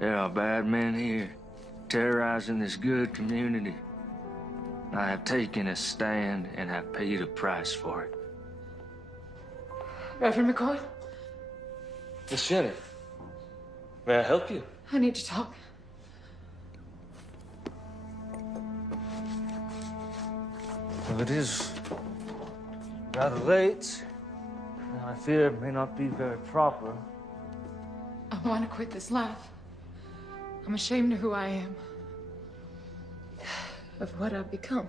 There are bad men here, terrorizing this good community. I have taken a stand and have paid a price for it. Reverend McCoy, Miss Jenny, may I help you? I need to talk. Well, it is rather late, and I fear it may not be very proper. I want to quit this life. I'm ashamed of who I am, of what I've become.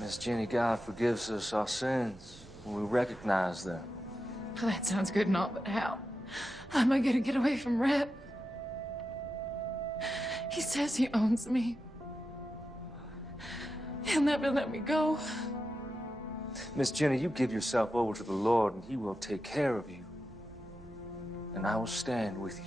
Miss Jenny, God forgives us our sins when we recognize them. Well, that sounds good and all, but how? How am I gonna get away from Reb? He says he owns me. He'll never let me go. Miss Jenny, you give yourself over to the Lord, and He will take care of you. And I will stand with you.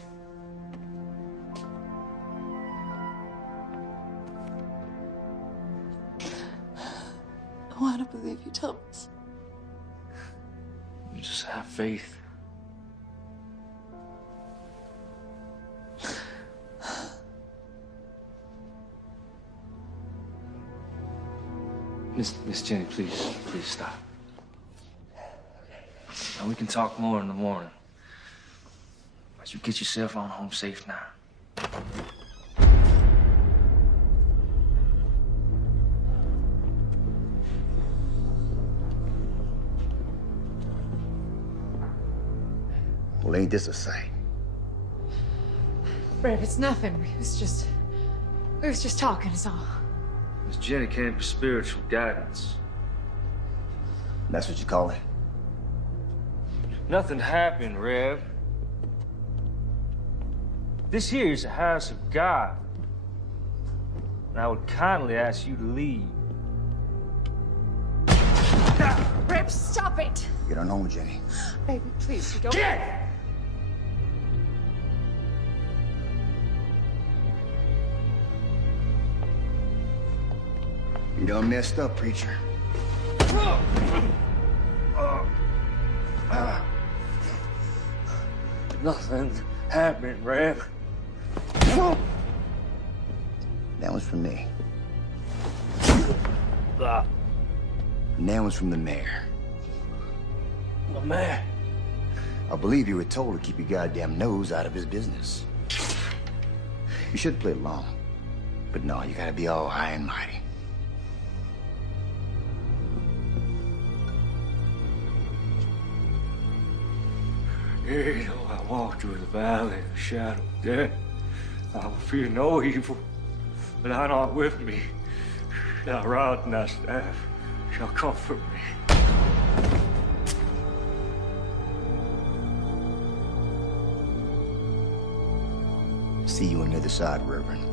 I want to believe you, Thomas. You just have faith. Miss Jenny, please stop. Now, we can talk more in the morning. But you get yourself on home safe now. Well, ain't this a sight? Reb, it's nothing. We was just talking, is all. Miss Jenny can't be spiritual guidance. That's what you call it? Nothing happened, Rev. This here is a house of God. And I would kindly ask you to leave. Reb, stop it! Get on home, Jenny. Baby, please, you don't... Get! You done messed up, preacher. Nothing happened, Rev. That one's from me. Ah, And that one's from the mayor. my man. I believe you were told to keep your goddamn nose out of his business. You should play along. But no, you gotta be all high and mighty. Yea, though I walk through the valley of the shadow of death, I will fear no evil. But thou art with me. Thy rod and thy staff shall comfort me. See you on the other side, Reverend.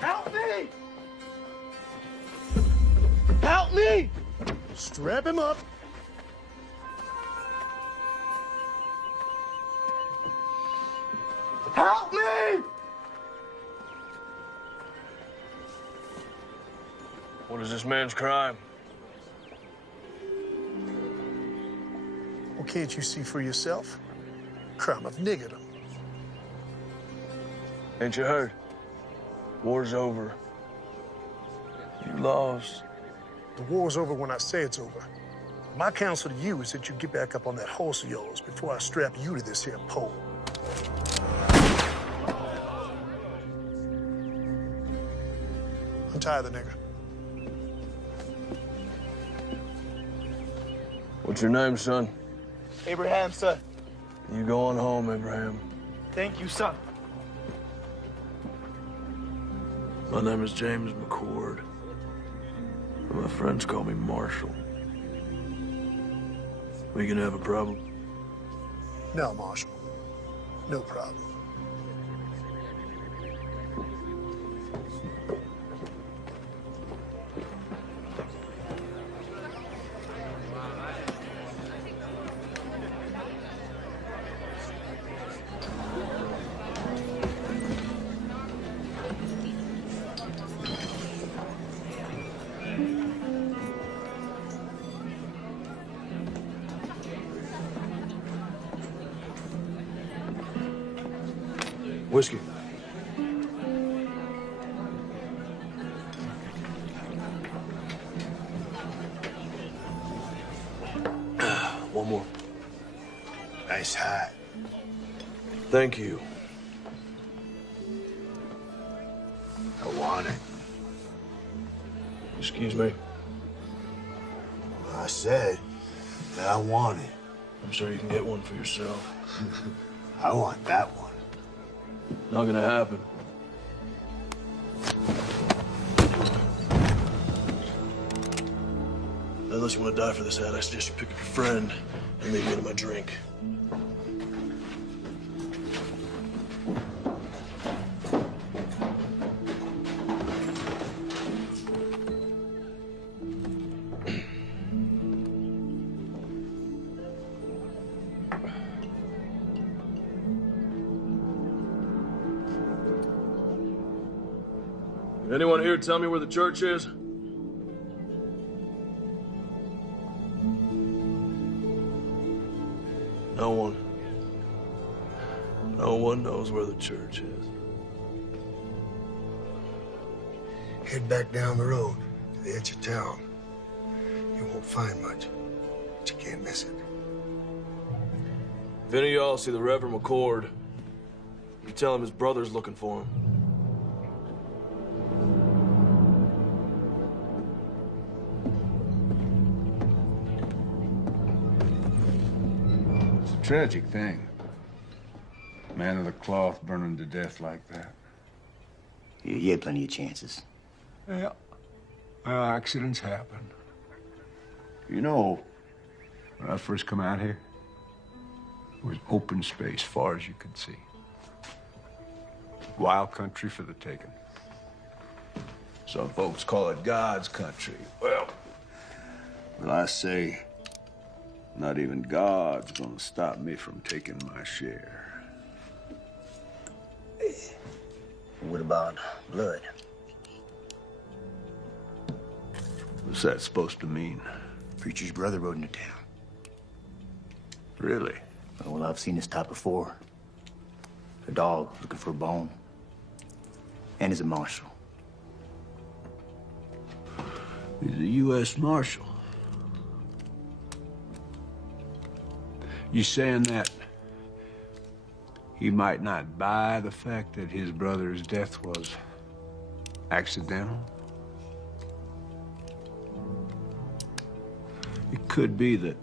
Help me! Help me! Strap him up. Help me! What is this man's crime? Well, can't you see for yourself? Crime of niggerdom. Ain't you heard? War's over. You lost. The war's over when I say it's over. My counsel to you is that you get back up on that horse of yours before I strap you to this here pole. Untie the nigger. What's your name, son? Abraham, son. You going home, Abraham. Thank you, son. My name is James McCord. My friends call me Marshall. We gonna have a problem? No, Marshal. No problem. Whiskey. One more. Nice hat. Thank you. I want it. Excuse me. I said that I want it. I'm sure you can get one for yourself. I want that one. Not gonna happen. Unless you want to die for this hat, I suggest you pick up your friend and leave me to my drink. Anyone here tell me where the church is? No one. No one knows where the church is. Head back down the road to the edge of town. You won't find much, but you can't miss it. If any of y'all see the Reverend McCord, you tell him his brother's looking for him. Tragic thing. Man of the cloth burning to death like that. You had plenty of chances. Yeah. Well, accidents happen. You know, when I first come out here, it was open space far as you could see. Wild country for the taking. Some folks call it God's country. Well, I say, not even God's gonna stop me from taking my share. What about blood? What's that supposed to mean? Preacher's brother rode into town. Really? Well, I've seen this type before. A dog looking for a bone. And he's a marshal. He's a U.S. Marshal. You saying that he might not buy the fact that his brother's death was accidental? It could be that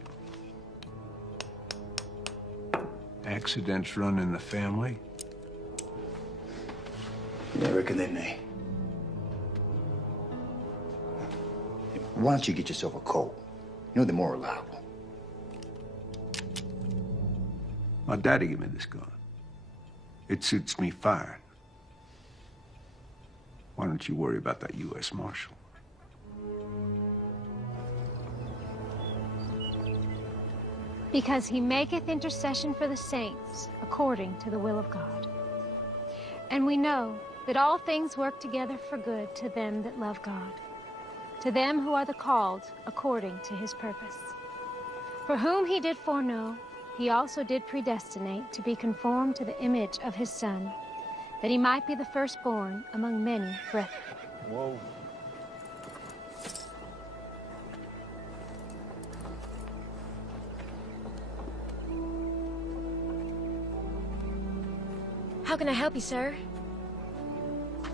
accidents run in the family. Yeah, I reckon they may. Why don't you get yourself a Colt? You know they're more reliable. My daddy gave me this gun. It suits me fine. Why don't you worry about that U.S. Marshal? Because he maketh intercession for the saints according to the will of God. And we know that all things work together for good to them that love God, to them who are the called according to his purpose. For whom he did foreknow, he also did predestinate to be conformed to the image of his Son, that he might be the firstborn among many brethren. Whoa. How can I help you, sir?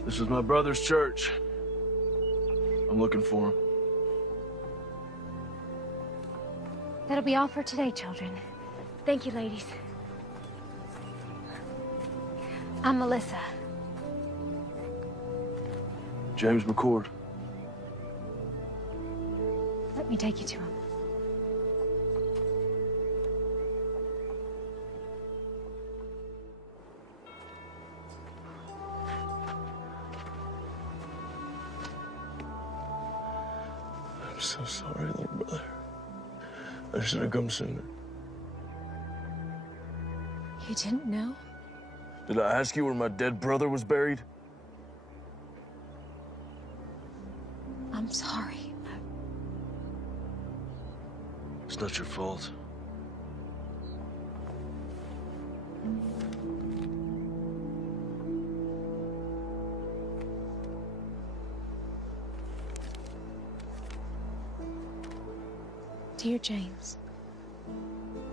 This is my brother's church. I'm looking for him. That'll be all for today, children. Thank you, ladies. I'm Melissa. James McCord. Let me take you to him. I'm so sorry, little brother. I should have come sooner. You didn't know? Did I ask you where my dead brother was buried? I'm sorry. It's not your fault. Dear James,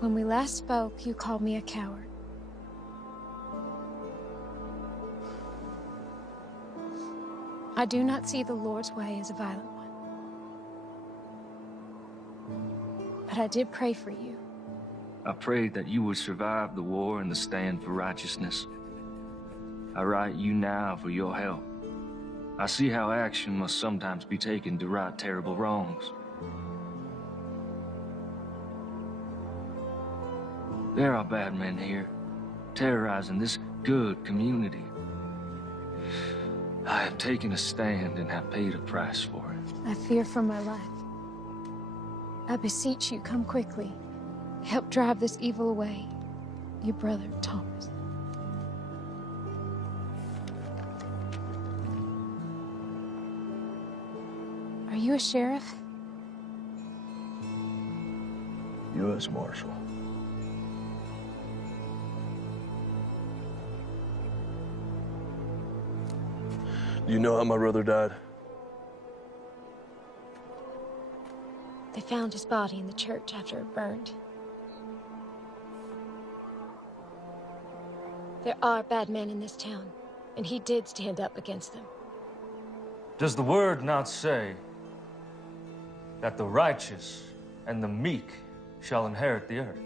when we last spoke, you called me a coward. I do not see the Lord's way as a violent one. But I did pray for you. I prayed that you would survive the war and the stand for righteousness. I write you now for your help. I see how action must sometimes be taken to right terrible wrongs. There are bad men here, terrorizing this good community. I have taken a stand and have paid a price for it. I fear for my life. I beseech you, come quickly. Help drive this evil away. Your brother, Thomas. Are you a sheriff? U.S. Marshal. Do you know how my brother died? They found his body in the church after it burned. There are bad men in this town, and he did stand up against them. Does the word not say that the righteous and the meek shall inherit the earth?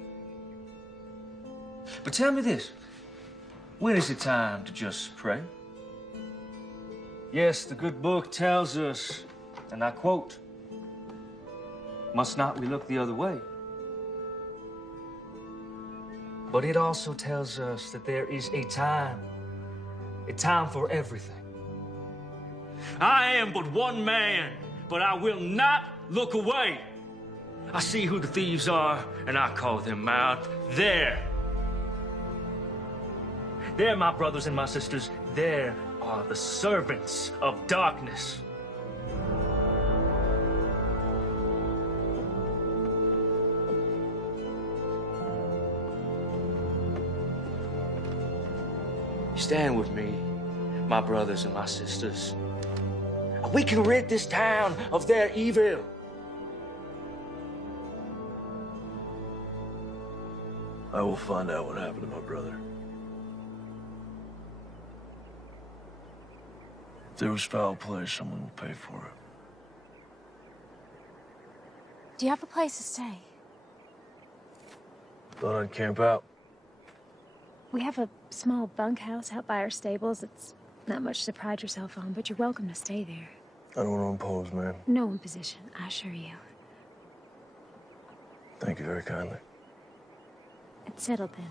But tell me this, when is it time to just pray? Yes, the good book tells us, and I quote, "Must not we look the other way?" But it also tells us that there is a time for everything. I am but one man, but I will not look away. I see who the thieves are, and I call them out. There, my brothers and my sisters, there are the servants of darkness. Stand with me, my brothers and my sisters. We can rid this town of their evil. I will find out what happened to my brother. If there was foul play, someone will pay for it. Do you have a place to stay? Thought I'd camp out. We have a small bunkhouse out by our stables. It's not much to pride yourself on, but you're welcome to stay there. I don't want to impose, ma'am. No imposition, I assure you. Thank you very kindly. It's settled then.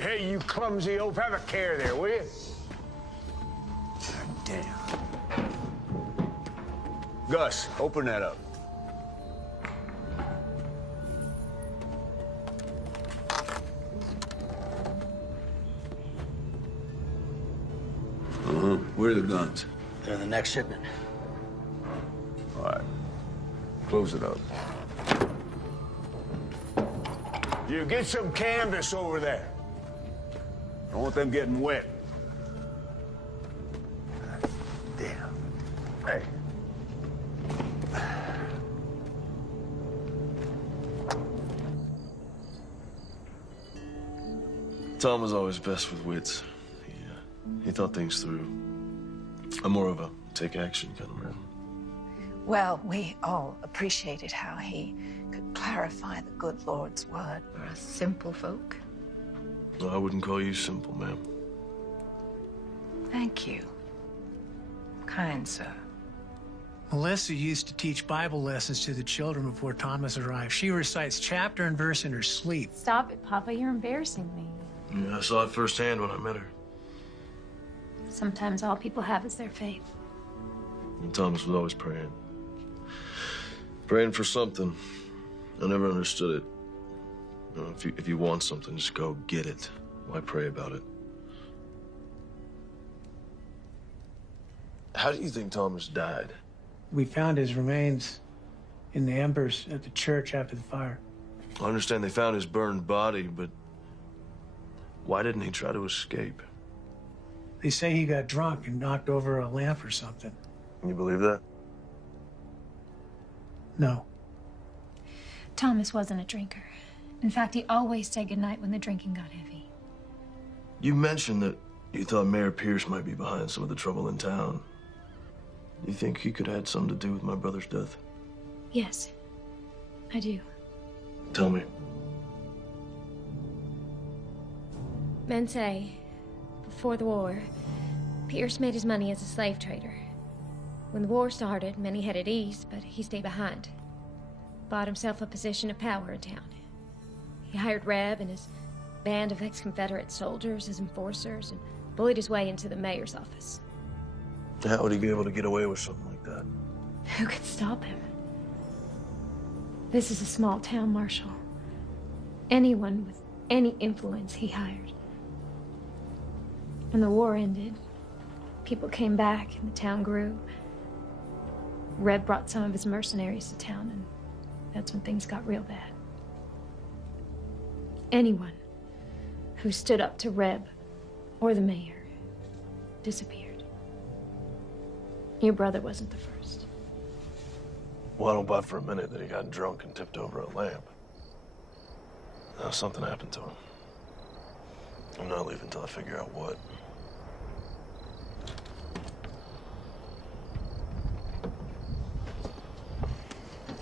Hey, you clumsy oaf, have a care there, will you? Damn. Gus, open that up. Where are the guns? They're in the next shipment. All right. Close it up. You get some canvas over there. I don't want them getting wet. Damn. Hey. Tom was always best with wits. He thought things through. I'm more of a take action kind of man. Well, we all appreciated how he could clarify the good Lord's word. We're a simple folk. No, I wouldn't call you simple, ma'am. Thank you. Kind sir. Melissa used to teach Bible lessons to the children before Thomas arrived. She recites chapter and verse in her sleep. Stop it, Papa. You're embarrassing me. Yeah, I saw it firsthand when I met her. Sometimes all people have is their faith. And Thomas was always praying. Praying for something. I never understood it. You know, if you want something, just go get it. Why pray about it? How do you think Thomas died? We found his remains in the embers at the church after the fire. I understand they found his burned body, but why didn't he try to escape? They say he got drunk and knocked over a lamp or something. You believe that? No. Thomas wasn't a drinker. In fact, he always said goodnight when the drinking got heavy. You mentioned that you thought Mayor Pierce might be behind some of the trouble in town. You think he could have had something to do with my brother's death? Yes, I do. Tell me. Men say, before the war, Pierce made his money as a slave trader. When the war started, many headed east, but he stayed behind. Bought himself a position of power in town. He hired Reb and his band of ex-Confederate soldiers as enforcers and bullied his way into the mayor's office. How would he be able to get away with something like that? Who could stop him? This is a small town, Marshal. Anyone with any influence he hired. When the war ended, people came back and the town grew. Reb brought some of his mercenaries to town, and that's when things got real bad. Anyone who stood up to Reb or the mayor disappeared. Your brother wasn't the first. Well, I don't buy for a minute that he got drunk and tipped over a lamp. Now, something happened to him. I'm not leaving until I figure out what.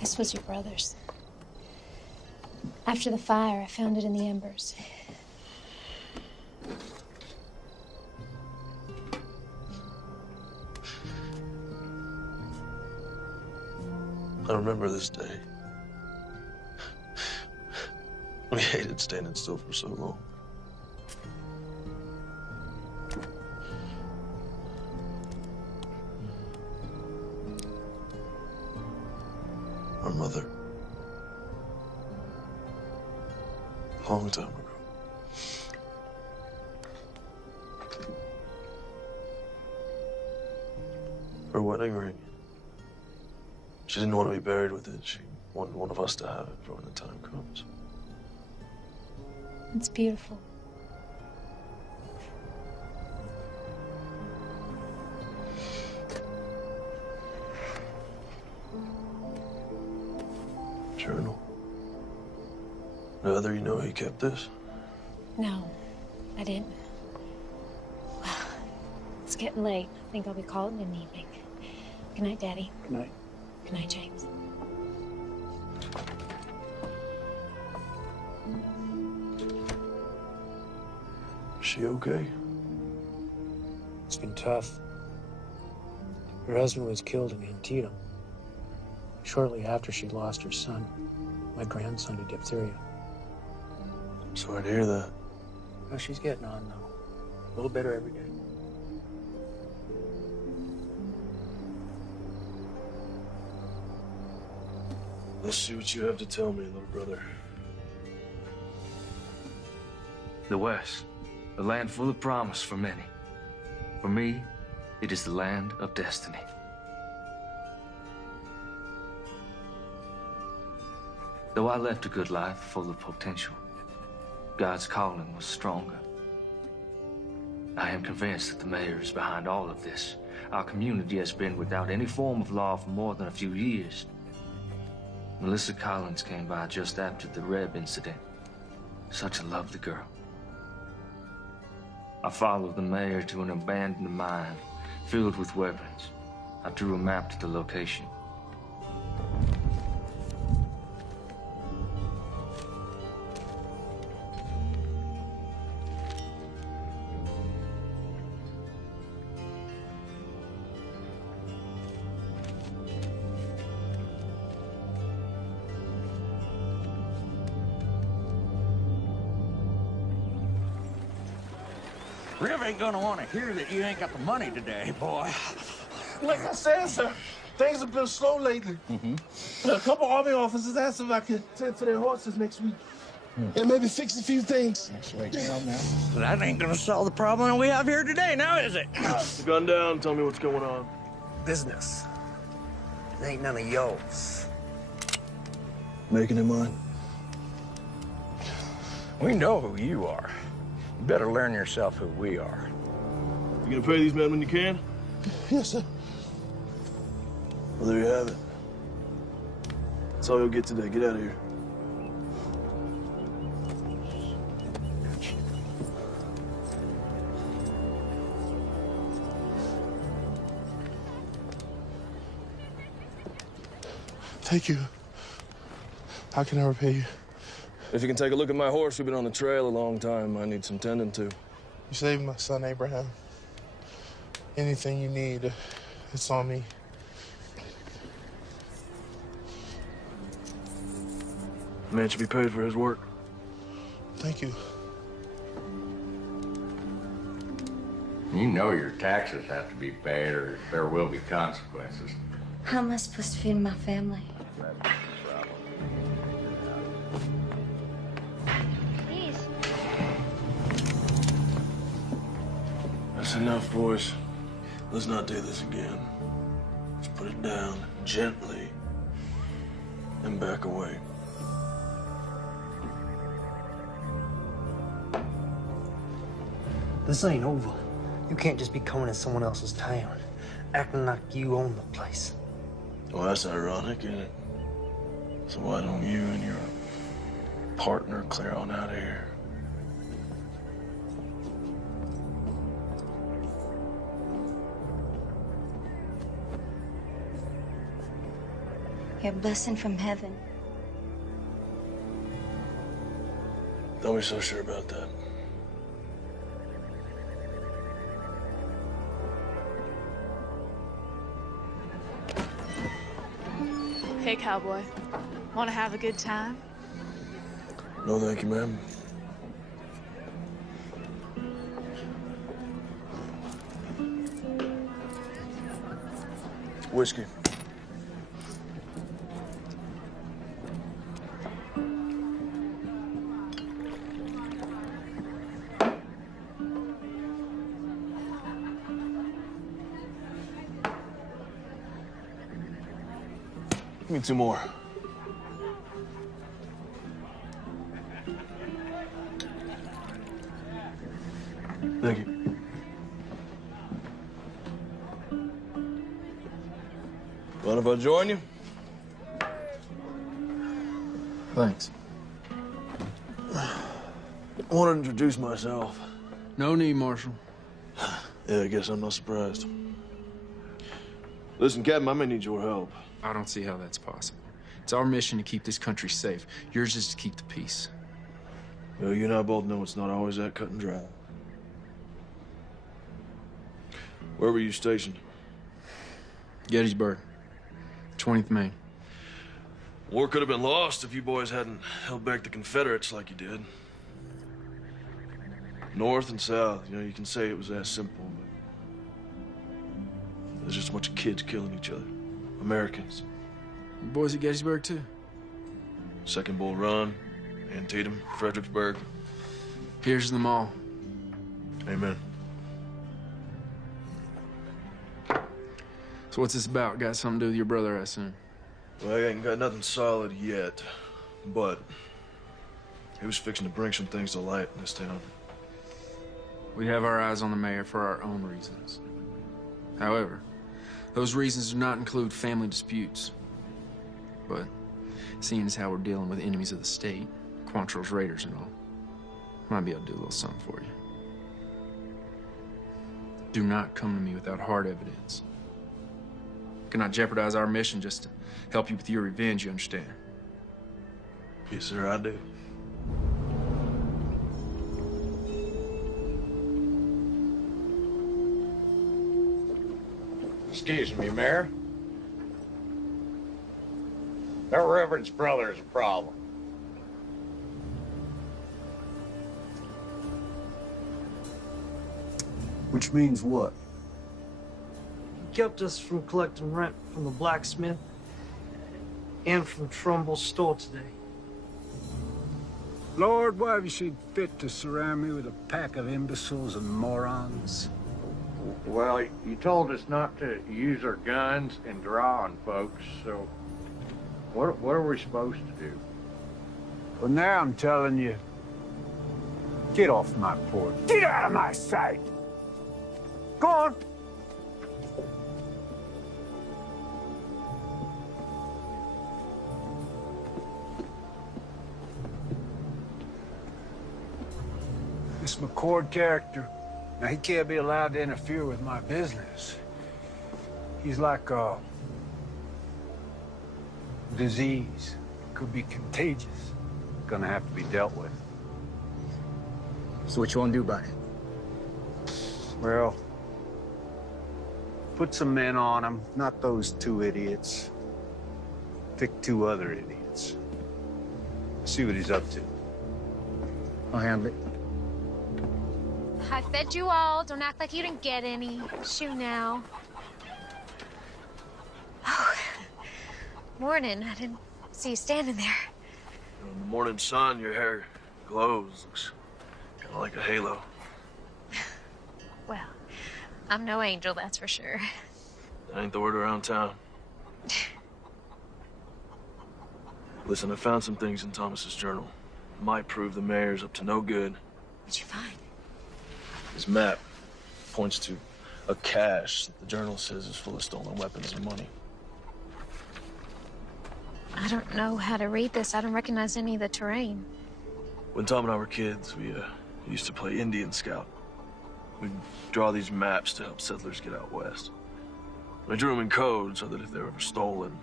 This was your brother's. After the fire, I found it in the embers. I remember this day. We hated standing still for so long. long time ago. Her wedding ring. She didn't want to be buried with it. She wanted one of us to have it for when the time comes. It's beautiful. Journal. Now, you know he kept this? No, I didn't. Well, it's getting late. I think I'll be calling it an evening. Good night, Daddy. Good night. Good night, James. Is she okay? It's been tough. Her husband was killed in Antietam. Shortly after she lost her son, my grandson, to diphtheria. Sorry to hear that. Well, she's getting on, though. A little better every day. Let's see what you have to tell me, little brother. The West, a land full of promise for many. For me, it is the land of destiny. Though I left a good life full of potential, God's calling was stronger. I am convinced that the mayor is behind all of this. Our community has been without any form of law for more than a few years. Melissa Collins came by just after the Reb incident. Such a lovely girl. I followed the mayor to an abandoned mine filled with weapons. I drew a map to the location. Rev ain't gonna want to hear that you ain't got the money today, boy. Like I said, sir, things have been slow lately. A couple Army officers asked if I could tend to their horses next week. And maybe fix a few things. That's right. That ain't gonna solve the problem we have here today, now is it? The gun down, tell me what's going on. Business. It ain't none of yours. Making it mine. We know who you are. You better learn yourself who we are. You gonna pay these men when you can? Yes, sir. Well, there you have it. That's all you'll get today. Get out of here. Thank you. How can I repay you? If you can take a look at my horse, we've been on the trail a long time. I need some tending to. You saved my son, Abraham. Anything you need, it's on me. The man should be paid for his work. Thank you. You know your taxes have to be paid or there will be consequences. How am I supposed to feed my family? Please. That's enough, boys. Let's not do this again. Let's put it down gently and back away. This ain't over. You can't just be coming in someone else's town, acting like you own the place. Well, that's ironic, isn't it? So why don't you and your partner clear on out of here? You're a blessing from heaven. Don't be so sure about that. Hey, cowboy. Want to have a good time? No, thank you, ma'am. Whiskey. Give me 2 more. Thank you. Mind if I join you? Thanks. I want to introduce myself. No need, Marshal. Yeah, I guess I'm not surprised. Listen, Captain, I may need your help. I don't see how that's possible. It's our mission to keep this country safe. Yours is to keep the peace. Well, you and I both know it's not always that cut and dry. Where were you stationed? Gettysburg, 20th Maine. War could have been lost if you boys hadn't held back the Confederates like you did. North and South, you know, you can say it was that simple, but there's just a bunch of kids killing each other. Americans. You boys at Gettysburg, too? Second Bull Run, Antietam, Fredericksburg. Here's to them all. Amen. So what's this about? Got something to do with your brother, I assume? Well, I ain't got nothing solid yet, but he was fixing to bring some things to light in this town. We have our eyes on the mayor for our own reasons. However, those reasons do not include family disputes. But seeing as how we're dealing with enemies of the state, Quantrill's raiders and all, might be able to do a little something for you. Do not come to me without hard evidence. Cannot jeopardize our mission just to help you with your revenge, you understand? Yes, sir, I do. Excuse me, Mayor. That Reverend's brother is a problem. Which means what? He kept us from collecting rent from the blacksmith and from Trumbull's store today. Lord, why have you seen fit to surround me with a pack of imbeciles and morons? Well, you told us not to use our guns and draw on folks, so what are we supposed to do? Well, now I'm telling you, get off my porch. Get out of my sight! Go on! This McCord character, now he can't be allowed to interfere with my business. He's like a disease. Could be contagious. Gonna have to be dealt with. So what you want to do about it? Well, put some men on him, not those 2 idiots. Pick 2 other idiots. See what he's up to. I'll handle it. I fed you all. Don't act like you didn't get any. Shoo now. Oh, morning. I didn't see you standing there. In the morning sun, your hair glows. Looks kind of like a halo. Well, I'm no angel, that's for sure. That ain't the word around town. Listen, I found some things in Thomas's journal. Might prove the mayor's up to no good. What'd you find? His map points to a cache that the journal says is full of stolen weapons and money. I don't know how to read this. I don't recognize any of the terrain. When Tom and I were kids, we used to play Indian Scout. We'd draw these maps to help settlers get out west. We drew them in code so that if they were ever stolen,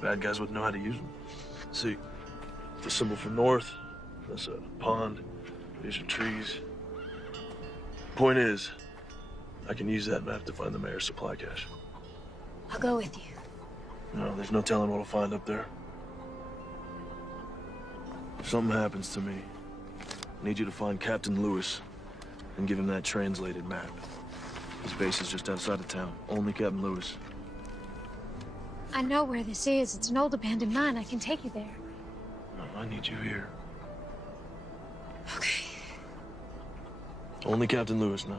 bad guys wouldn't know how to use them. See, the symbol for north, that's a pond. These are trees. Point is, I can use that map to find the mayor's supply cache. I'll go with you. No, there's no telling what I'll find up there. If something happens to me, I need you to find Captain Lewis and give him that translated map. His base is just outside of town. Only Captain Lewis. I know where this is. It's an old abandoned mine. I can take you there. No, I need you here. Okay. Only Captain Lewis now.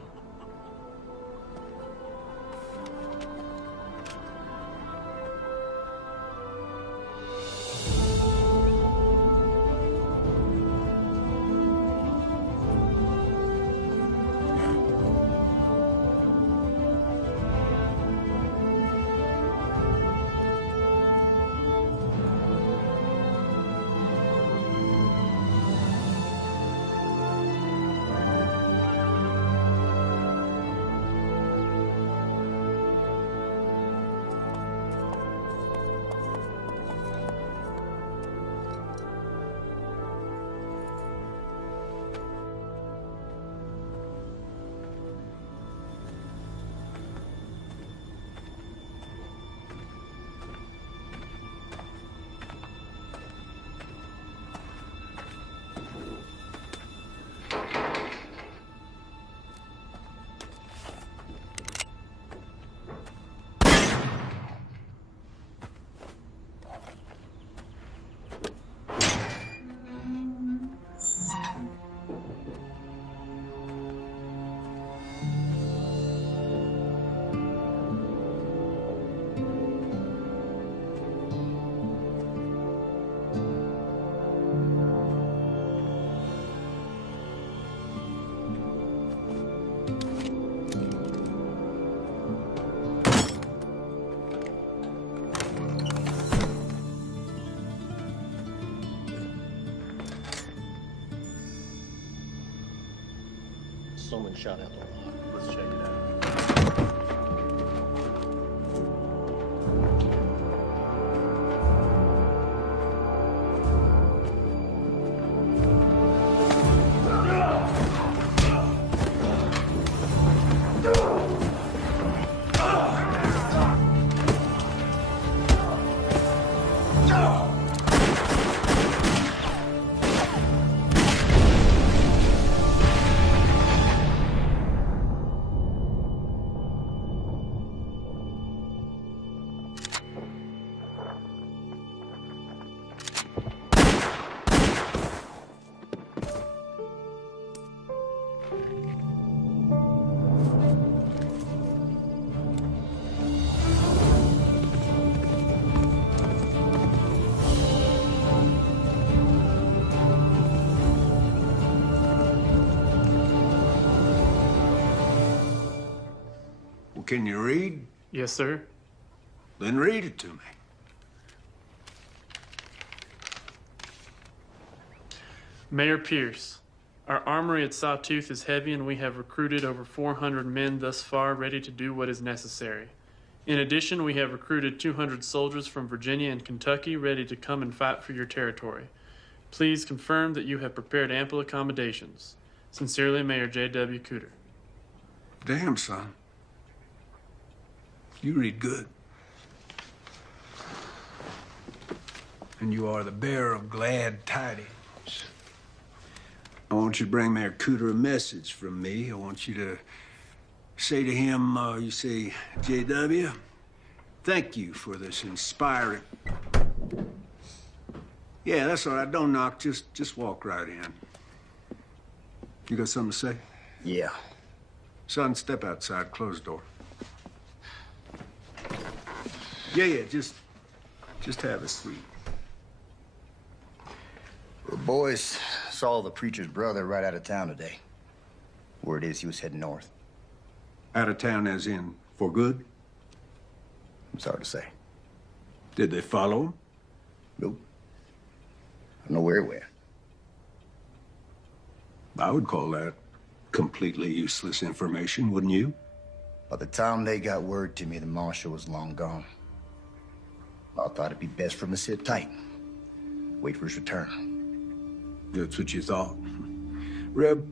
Someone shot out the lot. Let's check it out. Can you read? Yes, sir. Then read it to me. Mayor Pierce, our armory at Sawtooth is heavy and we have recruited over 400 men thus far ready to do what is necessary. In addition, we have recruited 200 soldiers from Virginia and Kentucky ready to come and fight for your territory. Please confirm that you have prepared ample accommodations. Sincerely, Mayor J.W. Cooter. Damn, son. You read good. And you are the bearer of glad tidings. I want you to bring Mayor Cooter a message from me. I want you to say to him, you say, J.W., thank you for this inspiring... Yeah, that's all right. Don't knock. Just walk right in. You got something to say? Yeah. Son, step outside. Close the door. Yeah, just have a seat. The boys saw the preacher's brother right out of town today. Word is he was heading north. Out of town as in for good? It's hard to say. Did they follow him? Nope. I don't know where he went. I would call that completely useless information, wouldn't you? By the time they got word to me, the marshal was long gone. I thought it'd be best for him to sit tight. Wait for his return. That's what you thought. Reb,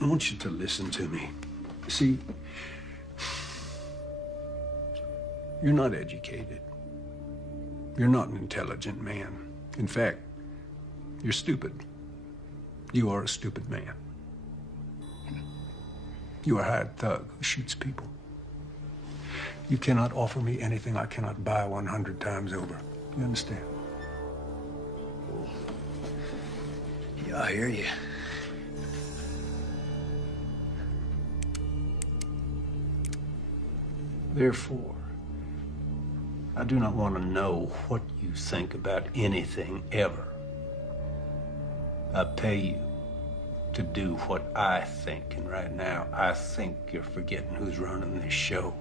I want you to listen to me. See, you're not educated. You're not an intelligent man. In fact, you're stupid. You are a stupid man. You are a hired thug who shoots people. You cannot offer me anything I cannot buy 100 times over. You understand? Yeah, I hear you. Therefore, I do not want to know what you think about anything ever. I pay you to do what I think, and right now, I think you're forgetting who's running this show.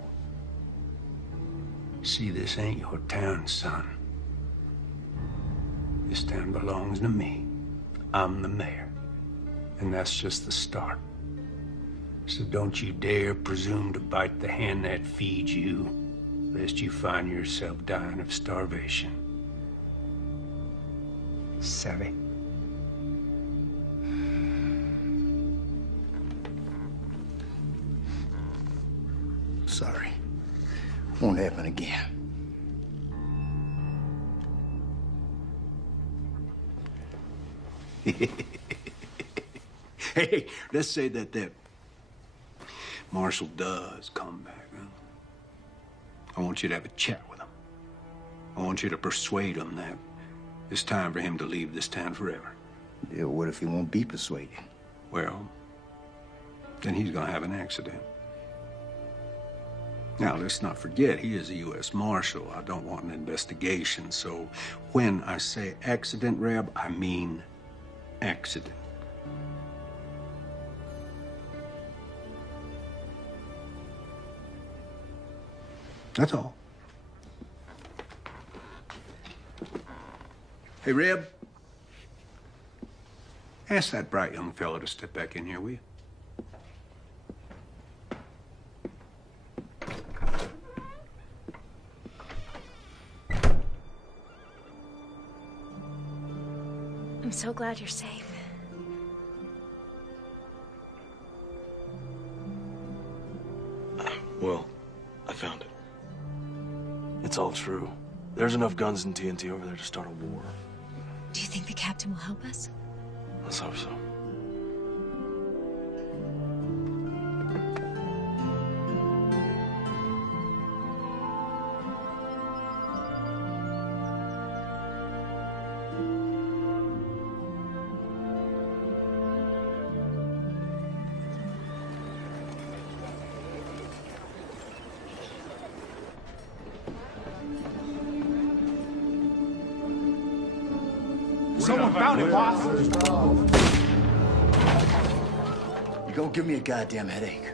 See, this ain't your town, son. This town belongs to me. I'm the mayor. And that's just the start. So don't you dare presume to bite the hand that feeds you, lest you find yourself dying of starvation. Savvy? Sorry. Won't happen again. Hey, let's say that Marshal does come back, huh? I want you to have a chat with him. I want you to persuade him that it's time for him to leave this town forever. Yeah, what if he won't be persuaded? Well, then he's gonna have an accident. Now, let's not forget, he is a U.S. Marshal. I don't want an investigation, so when I say accident, Reb, I mean accident. That's all. Hey, Reb. Ask that bright young fellow to step back in here, will you? so glad you're safe. Well, I found it. It's all true. There's enough guns and TNT over there to start a war. Do you think the captain will help us? Let's hope so. Someone found it, boss. You're gonna give me a goddamn headache.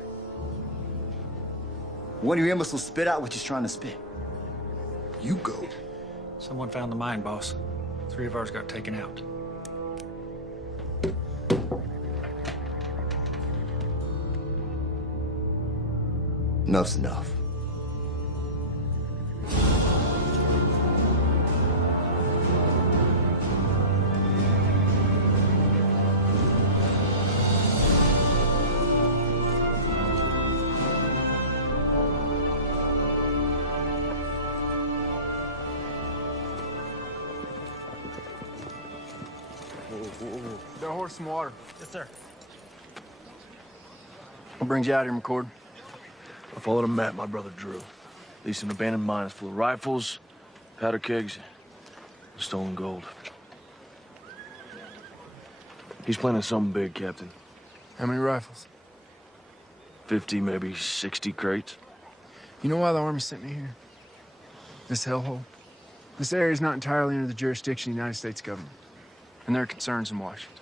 One of your imbeciles spit out what you're trying to spit. You go. Someone found the mine, boss. 3 of ours got taken out. Enough's enough. Got a horse some water. Yes, sir. What brings you out here, McCord? I followed a map my brother drew. Leased an abandoned mine full of rifles, powder kegs, and stolen gold. He's planning something big, Captain. How many rifles? 50, maybe 60 crates. You know why the Army sent me here? This hellhole? This area's not entirely under the jurisdiction of the United States government, and there are concerns in Washington.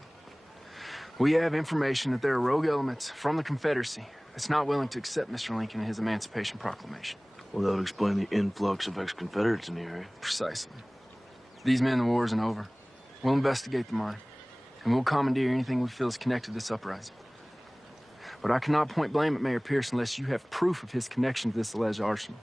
We have information that there are rogue elements from the Confederacy that's not willing to accept Mr. Lincoln and his Emancipation Proclamation. Well, that would explain the influx of ex-Confederates in the area. Precisely. For these men, the war isn't over. We'll investigate the mine, and we'll commandeer anything we feel is connected to this uprising. But I cannot point blame at Mayor Pierce unless you have proof of his connection to this alleged arsenal.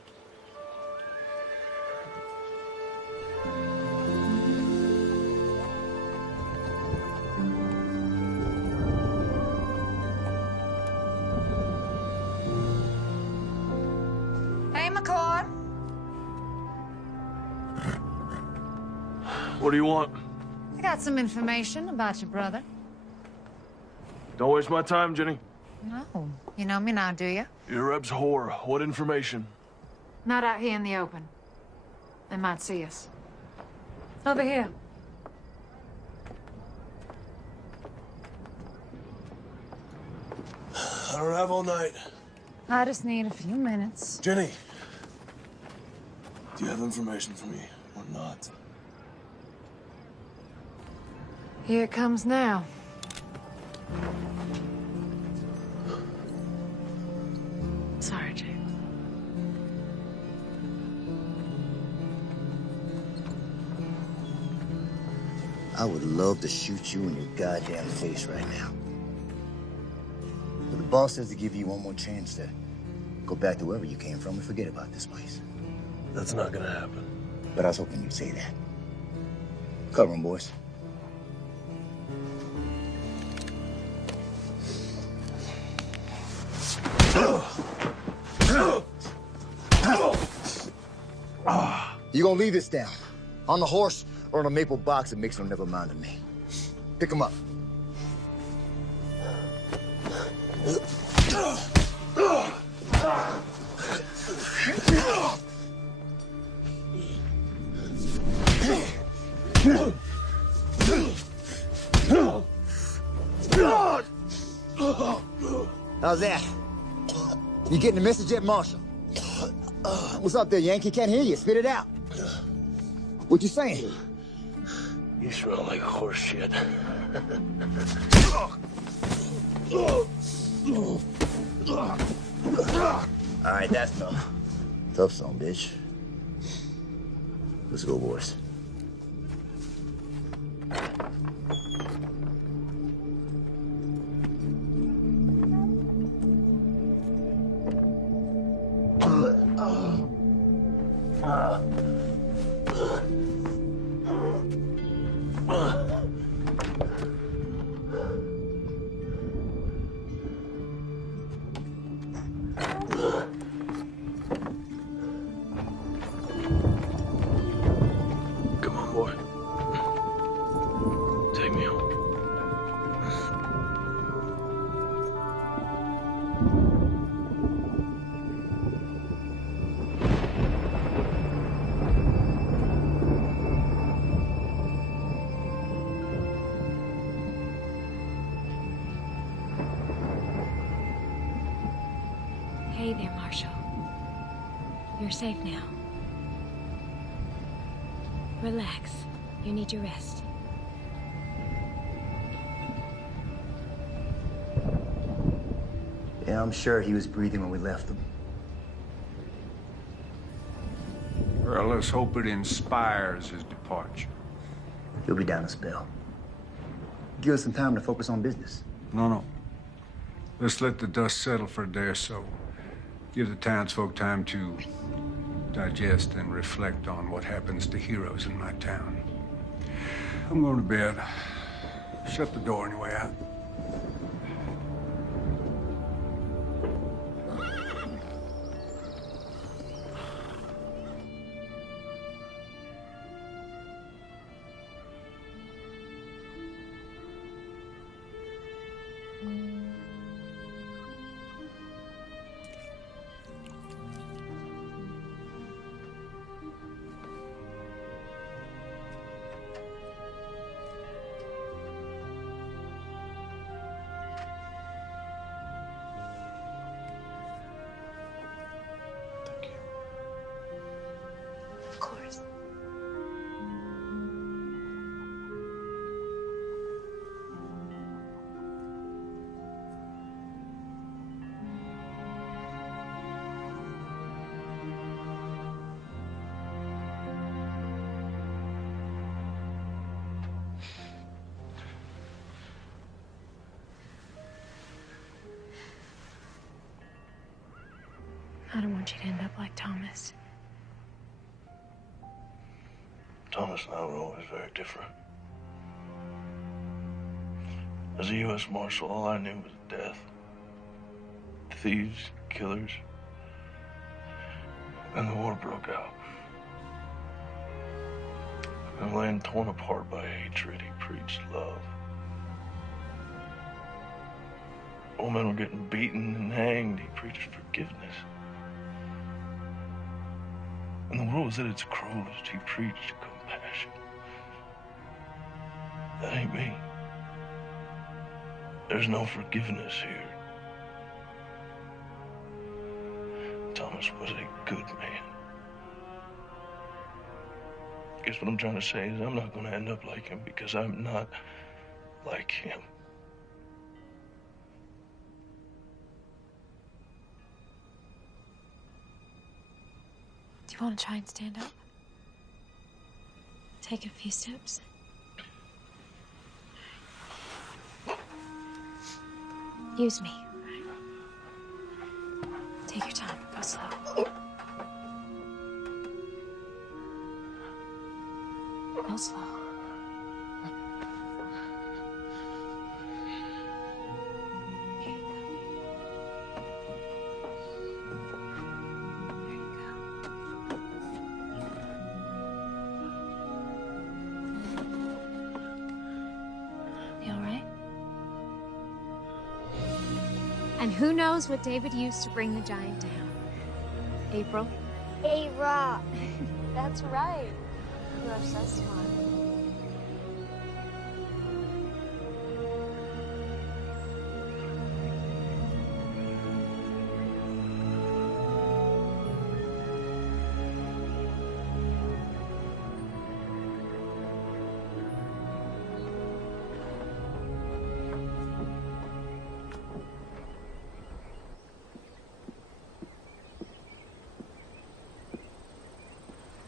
Hey, McCord. What do you want? I got some information about your brother. Don't waste my time, Jenny. No, you know me now, do you? You're Reb's whore. What information? Not out here in the open. They might see us. Over here. I don't have all night. I just need a few minutes. Jenny, do you have information for me or not? Here it comes now. Sorry, Jake. I would love to shoot you in your goddamn face right now. But the boss says to give you one more chance to go back to wherever you came from and forget about this place. That's not gonna happen. But I was hoping you'd say that. Cover 'em, boys. You gonna leave this down? On the horse or in a maple box that makes no never mind to me? Pick him up. How's that? You getting the message yet, Marshal? What's up there, Yankee? Can't hear you. Spit it out. What you saying? You smell like horse shit. All right, that's enough. Tough song, bitch. Let's go, boys. Hey there, Marshal. You're safe now. Relax. You need your rest. Yeah, I'm sure he was breathing when we left him. Well, let's hope it inspires his departure. He'll be down a spell. Give us some time to focus on business. No. Let's let the dust settle for a day or so. Give the townsfolk time to digest and reflect on what happens to heroes in my town. I'm going to bed. Shut the door on your way out. Of course. I don't want you to end up like Thomas. Thomas and I were always very different. As a U.S. Marshal, all I knew was death. Thieves, killers. And the war broke out. And a land torn apart by hatred, he preached love. Old men were getting beaten and hanged, he preached forgiveness. And the world was at its cruelest, he preached compassion. That ain't me. There's no forgiveness here. Thomas was a good man. Guess what I'm trying to say is I'm not going to end up like him because I'm not like him. Do you want to try and stand up? Take a few steps. Use me. Take your time. Go slow. Go slow. And who knows what David used to bring the giant down? April? A-Rock. That's right. You are so smart.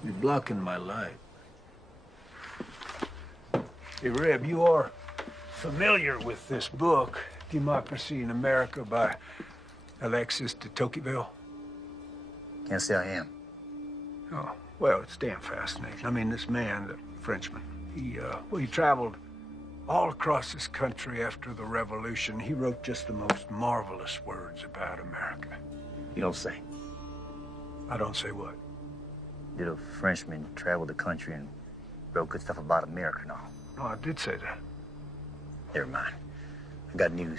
You're blocking my light. Hey, Reb, you are familiar with this book, Democracy in America by Alexis de Tocqueville? Can't say I am. Oh, well, it's damn fascinating. I mean, this man, the Frenchman, he traveled all across this country after the Revolution. He wrote just the most marvelous words about America. You don't say. I don't say what? Did a Frenchman travel the country and wrote good stuff about America and all? No, I did say that. Never mind. I got news.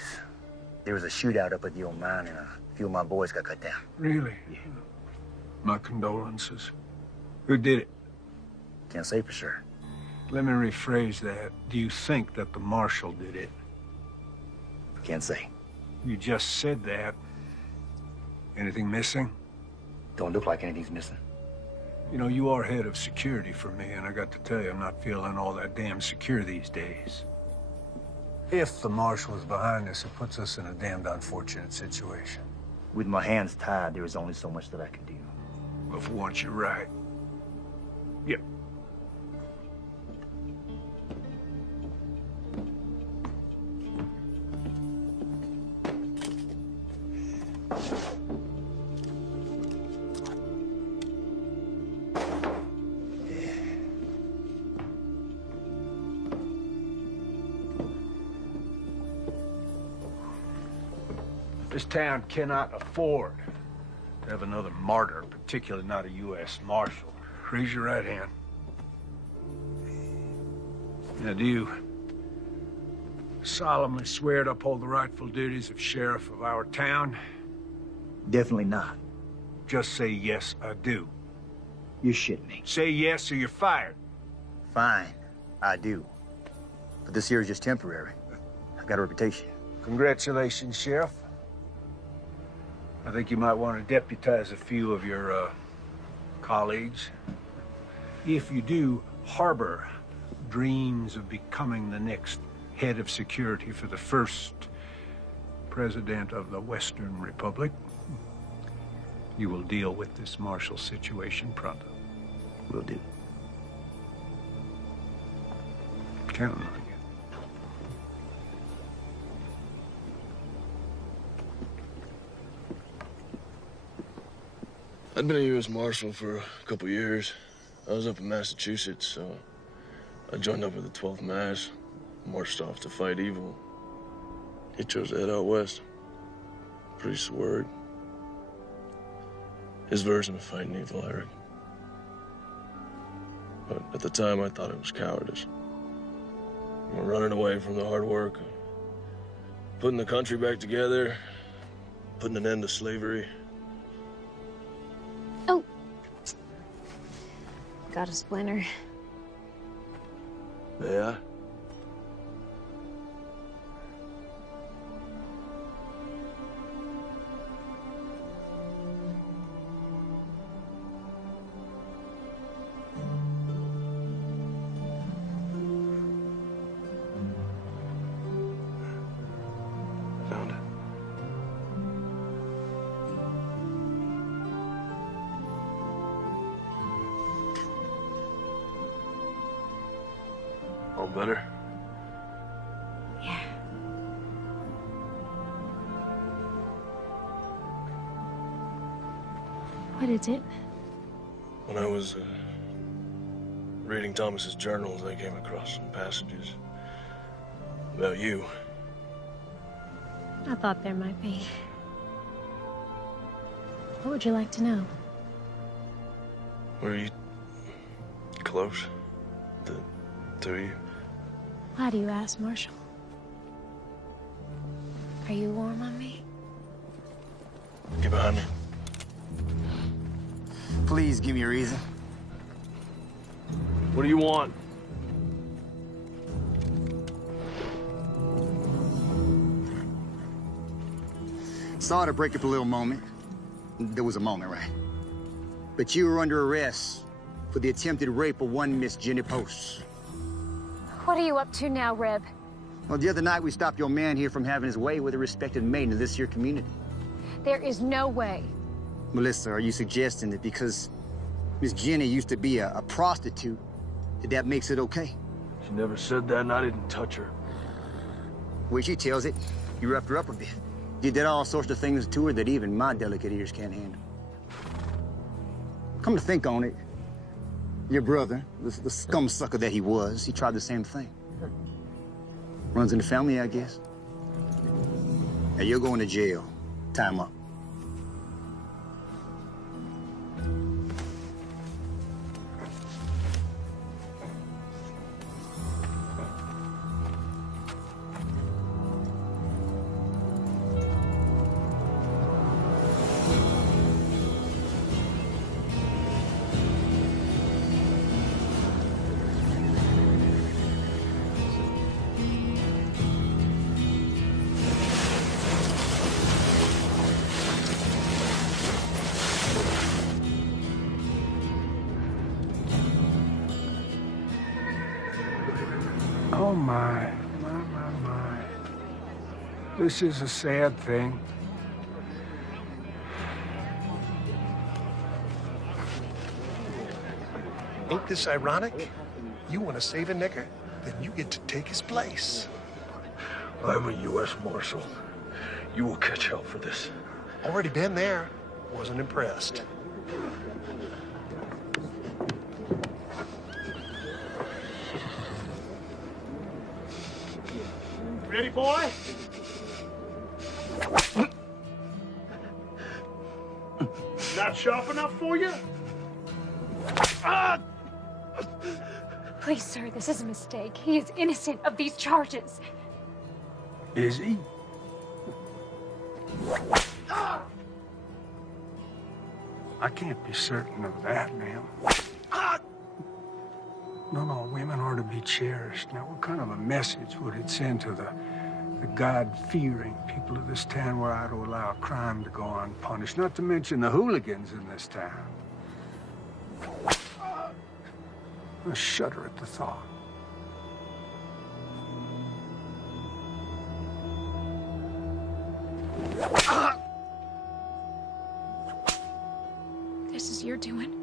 There was a shootout up at the old mine and a few of my boys got cut down. Really? Yeah. My condolences. Who did it? Can't say for sure. Let me rephrase that. Do you think that the marshal did it? Can't say. You just said that. Anything missing? Don't look like anything's missing. You know, you are head of security for me, and I got to tell you, I'm not feeling all that damn secure these days. If the marshal is behind this, it puts us in a damned unfortunate situation. With my hands tied, there is only so much that I can do. Well, for once, you're right. Yep. This town cannot afford to have another martyr, particularly not a U.S. Marshal. Raise your right hand. Now, do you solemnly swear to uphold the rightful duties of sheriff of our town? Definitely not. Just say, yes, I do. You shit me. Say yes or you're fired. Fine, I do. But this here is just temporary. I've got a reputation. Congratulations, Sheriff. I think you might want to deputize a few of your colleagues. If you do harbor dreams of becoming the next head of security for the first president of the Western Republic, you will deal with this martial situation pronto. Will do. Counting on you. I'd been a U.S. Marshal for a couple years. I was up in Massachusetts, so I joined up with the 12th Mass, marched off to fight evil. He chose to head out west. Priest's word. His version of fighting evil, I reckon. But at the time, I thought it was cowardice. Running away from the hard work, putting the country back together, putting an end to slavery. Oh. Got a splinter. Yeah? Found it. All better? Yeah. What is it? When I was reading Thomas's journals, I came across some passages about you. I thought there might be. What would you like to know? Were you close? The two of you? Why do you ask, Marshal? Are you warm on me? Get behind me. Please give me a reason. What do you want? Sorry to break up a little moment. There was a moment, right? But you were under arrest for the attempted rape of one Miss Jenny Post. What are you up to now, Reb? Well, the other night we stopped your man here from having his way with a respected maiden of this here community. There is no way. Melissa, are you suggesting that because Miss Jenny used to be a prostitute, that makes it okay? She never said that, and I didn't touch her. Well, she tells it. You roughed her up a bit. You did all sorts of things to her that even my delicate ears can't handle. Come to think on it, your brother, the scum sucker that he was, he tried the same thing. Runs in the family, I guess. Now you're going to jail. Time up. This is a sad thing. Ain't this ironic? You want to save a nigger, then you get to take his place. I'm a U.S. Marshal. You will catch hell for this. Already been there. Wasn't impressed. Ready, boy? Not sharp enough for you? Please, sir, this is a mistake. He is innocent of these charges. Is he? I can't be certain of that, ma'am. No, women are to be cherished. Now, what kind of a message would it send to the God-fearing people of this town were I to allow crime to go unpunished? Not to mention the hooligans in this town. I shudder at the thought. This is your doing?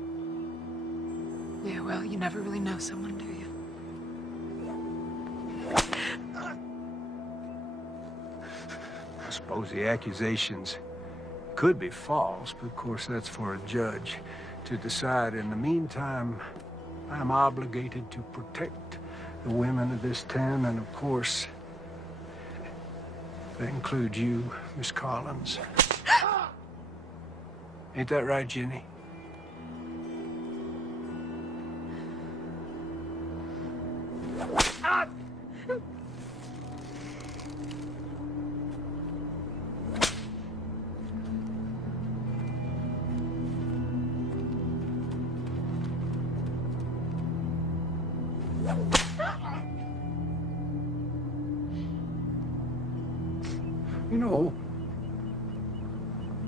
Yeah, well, you never really know someone, do you? I suppose the accusations could be false, but of course that's for a judge to decide. In the meantime, I'm obligated to protect the women of this town, and of course, that includes you, Miss Collins. Ain't that right, Jenny? You know,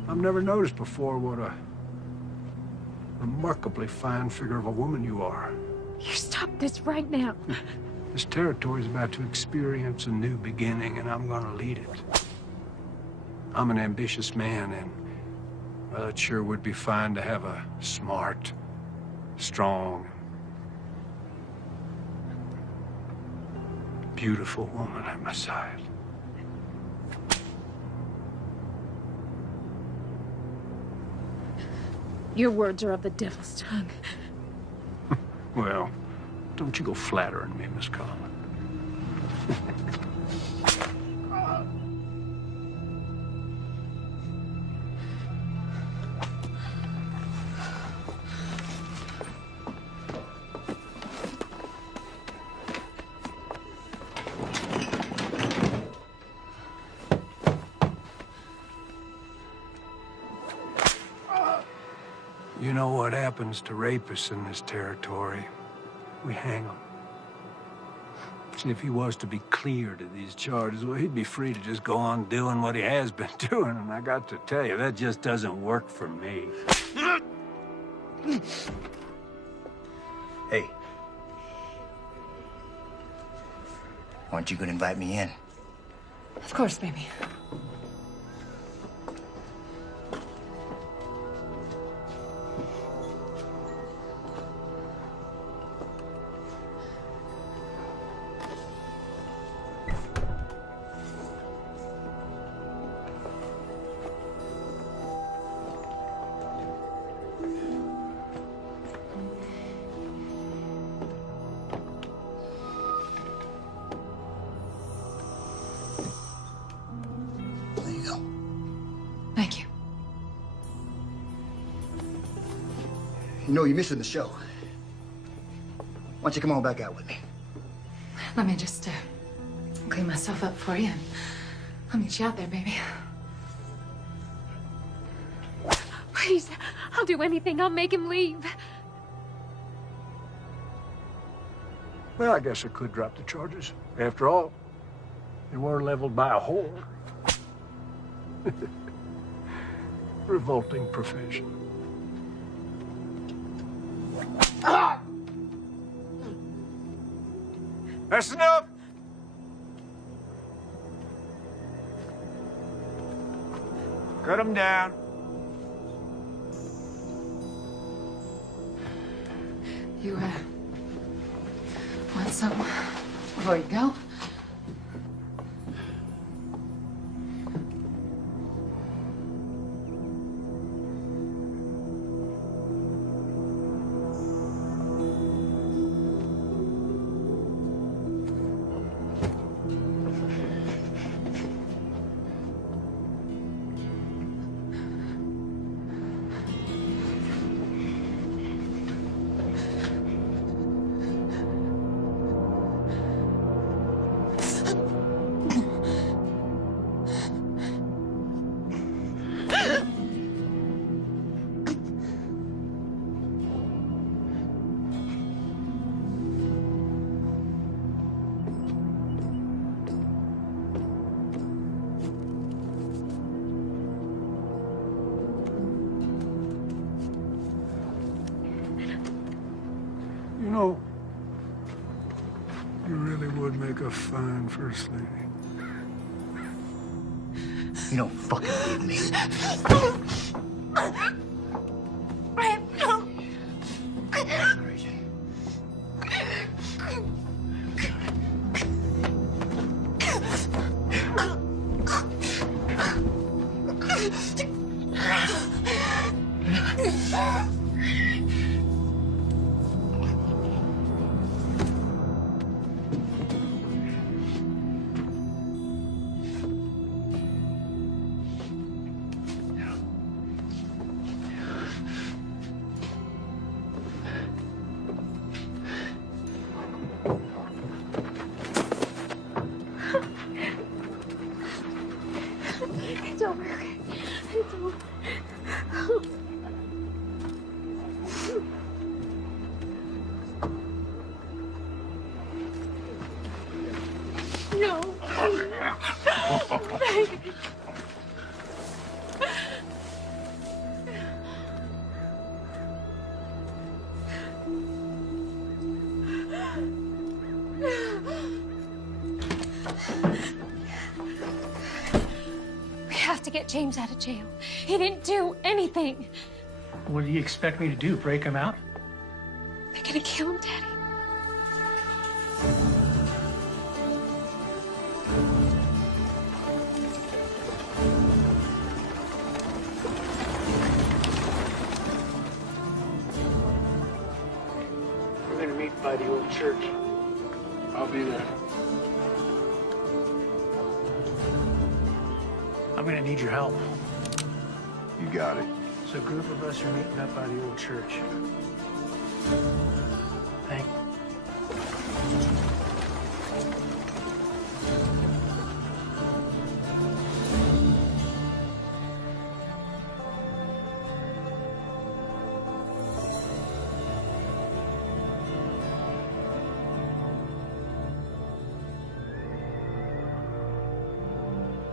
I've never noticed before what a remarkably fine figure of a woman you are. You stop this right now. This territory is about to experience a new beginning, and I'm gonna lead it. I'm an ambitious man, and well, it sure would be fine to have a smart, strong, beautiful woman at my side. Your words are of the devil's tongue. Well, don't you go flattering me, Miss Collins. You know what happens to rapists in this territory? We hang them. And if he was to be cleared of these charges, well, he'd be free to just go on doing what he has been doing. And I got to tell you, that just doesn't work for me. Hey. Aren't you gonna invite me in? Of course, baby. Thank you. You know, you're missing the show. Why don't you come on back out with me? Let me just clean myself up for you, and I'll meet you out there, baby. Please, I'll do anything. I'll make him leave. Well, I guess I could drop the charges. After all, they were leveled by a whore. Revolting profession. Ah! That's enough! Cut him down. You, want something before you go? You know, you really would make a fine first lady. You don't fucking believe me. It's over. It's over. No. We have to get James out of jail. He didn't do anything. What do you expect me to do? Break him out? They're gonna kill him, Daddy. We're gonna meet by the old church. I'll be there. I'm gonna need your help. You got it. So a group of us are meeting up by the old church. Thank you.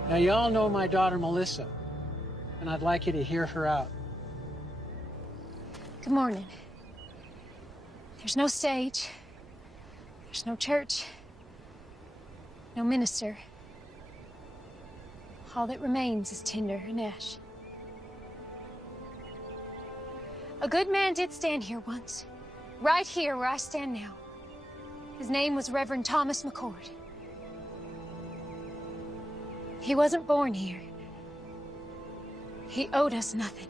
Now, you all know my daughter, Melissa, and I'd like you to hear her out. Good morning. There's no stage. There's no church. No minister. All that remains is tinder and ash. A good man did stand here once. Right here where I stand now. His name was Reverend Thomas McCord. He wasn't born here. He owed us nothing.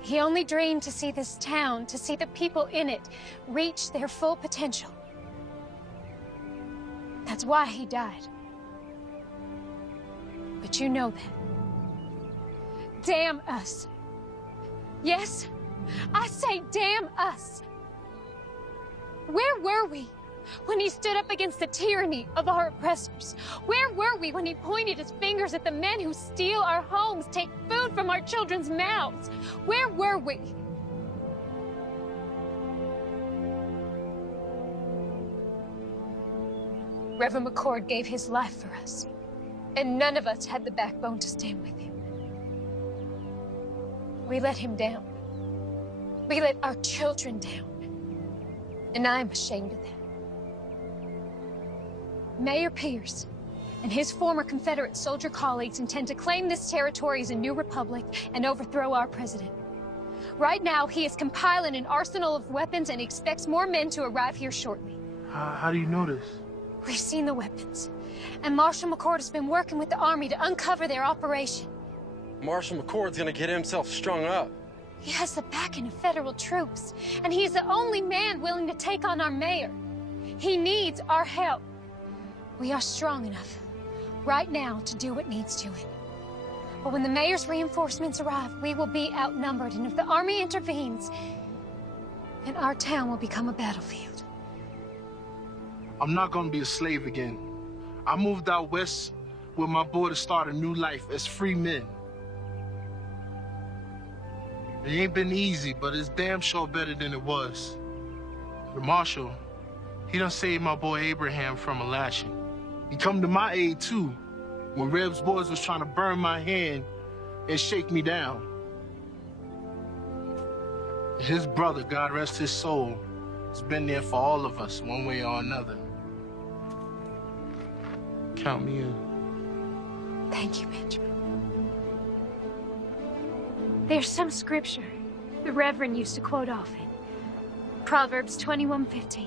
He only dreamed to see this town, to see the people in it, reach their full potential. That's why he died. But you know that. Damn us. Yes, I say damn us. Where were we when he stood up against the tyranny of our oppressors? Where were we when he pointed his fingers at the men who steal our homes, take food from our children's mouths? Where were we? Reverend McCord gave his life for us, and none of us had the backbone to stand with him. We let him down. We let our children down. And I'm ashamed of that. Mayor Pierce and his former Confederate soldier colleagues intend to claim this territory as a new republic and overthrow our president. Right now, he is compiling an arsenal of weapons and expects more men to arrive here shortly. How do you know this? We've seen the weapons, and Marshal McCord has been working with the Army to uncover their operation. Marshal McCord's gonna get himself strung up. He has the backing of federal troops, and he's the only man willing to take on our mayor. He needs our help. We are strong enough right now to do what needs doing. But when the mayor's reinforcements arrive, we will be outnumbered, and if the army intervenes, then our town will become a battlefield. I'm not gonna be a slave again. I moved out west with my boy to start a new life as free men. It ain't been easy, but it's damn sure better than it was. The marshal, he done saved my boy Abraham from a lashing. He come to my aid too, when Reb's boys was trying to burn my hand and shake me down. His brother, God rest his soul, has been there for all of us, one way or another. Count me in. Thank you, Benjamin. There's some scripture the Reverend used to quote often. Proverbs 21:15.